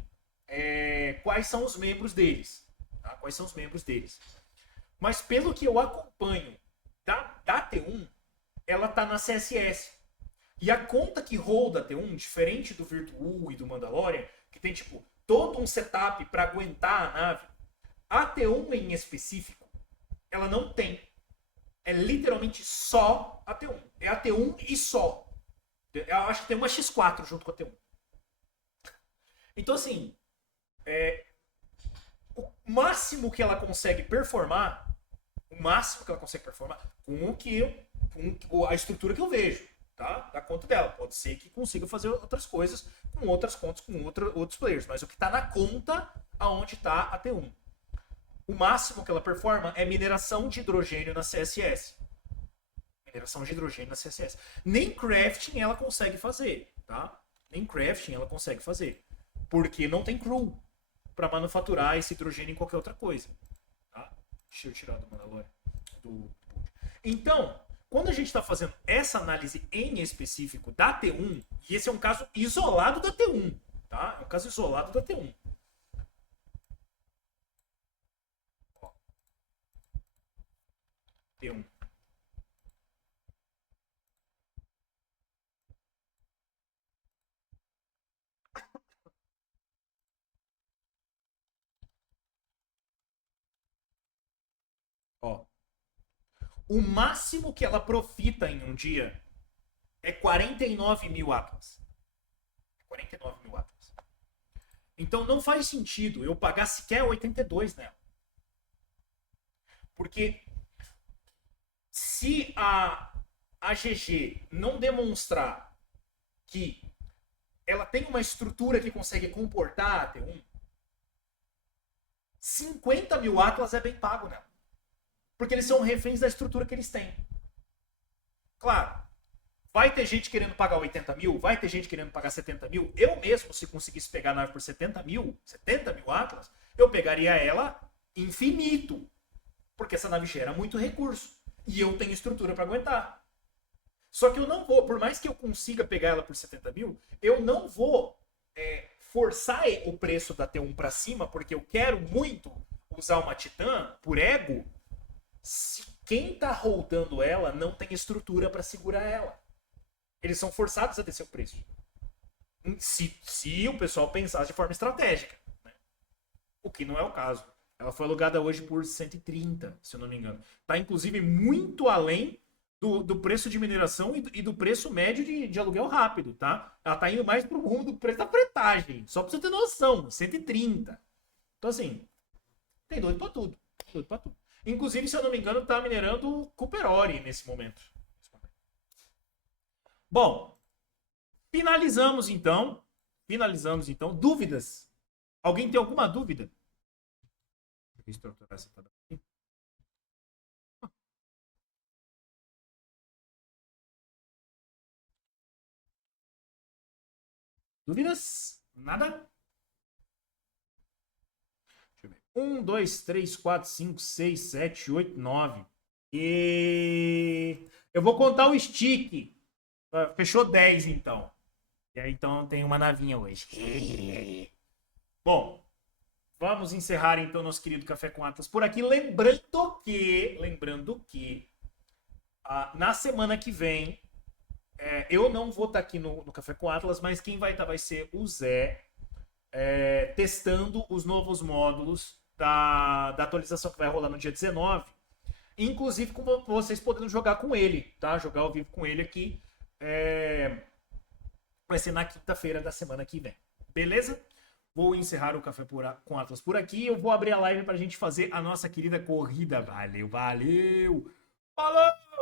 quais são os membros deles. Tá? Mas pelo que eu acompanho da T1, ela tá na CSS. E a conta que roda a T1, diferente do Virtual e do Mandalorian, que tem tipo todo um setup para aguentar a nave, a T1 em específico, ela não tem. É literalmente só a T1. É a T1 e só. Eu acho que tem uma X4 junto com a T1. Então, assim, o máximo que ela consegue performar, com a estrutura que eu vejo, tá? Da conta dela. Pode ser que consiga fazer outras coisas com outras contas, com outros players. Mas o que está na conta, aonde está a T1. O máximo que ela performa é mineração de hidrogênio na CSS. Nem crafting ela consegue fazer, tá? Porque não tem crew para manufaturar esse hidrogênio em qualquer outra coisa. Tá? Deixa eu tirar do Mandalorian. Então, quando a gente está fazendo essa análise em específico da T1, e esse é um caso isolado da T1, tá? T1. Ó. O máximo que ela profita em um dia é 49 mil Atlas. Então não faz sentido eu pagar sequer 82 nela. Porque se a GG não demonstrar que ela tem uma estrutura que consegue comportar a T1, 50 mil Atlas é bem pago nela. Porque eles são reféns da estrutura que eles têm. Claro, vai ter gente querendo pagar 80 mil, vai ter gente querendo pagar 70 mil. Eu mesmo, se conseguisse pegar a nave por 70 mil Atlas, eu pegaria ela infinito. Porque essa nave gera muito recurso. E eu tenho estrutura para aguentar. Só que eu não vou, por mais que eu consiga pegar ela por 70 mil, eu não vou forçar o preço da T1 para cima, porque eu quero muito usar uma Titã por ego, se quem tá holdando ela não tem estrutura para segurar ela. Eles são forçados a descer o preço. Se o pessoal pensasse de forma estratégica. Né? O que não é o caso. Ela foi alugada hoje por 130, se eu não me engano. Tá, inclusive, muito além do preço de mineração e do preço médio de aluguel rápido, tá? Ela tá indo mais pro rumo do preço da fretagem. Só pra você ter noção, 130. Então, assim, tem doido pra tudo. Inclusive, se eu não me engano, tá minerando Cooperori nesse momento. Bom, finalizamos então. Dúvidas? Alguém tem alguma dúvida? Estruturar essa tabela aqui. Dúvidas? Nada? Deixa eu ver. 1, 2, 3, 4, 5, 6, 7, 8, 9. E eu vou contar o stick. Fechou 10 então. E aí então tem uma navinha hoje. Bom, vamos encerrar então nosso querido Café com Atlas por aqui. Lembrando que na semana que vem eu não vou estar aqui no Café com Atlas, mas quem vai estar vai ser o Zé testando os novos módulos da atualização que vai rolar no dia 19. Inclusive com vocês podendo jogar com ele, tá? Jogar ao vivo com ele aqui. Vai ser na quinta-feira da semana que vem. Beleza? Vou encerrar o Café com Atlas por aqui. Eu vou abrir a live para a gente fazer a nossa querida corrida. Valeu, valeu! Falou!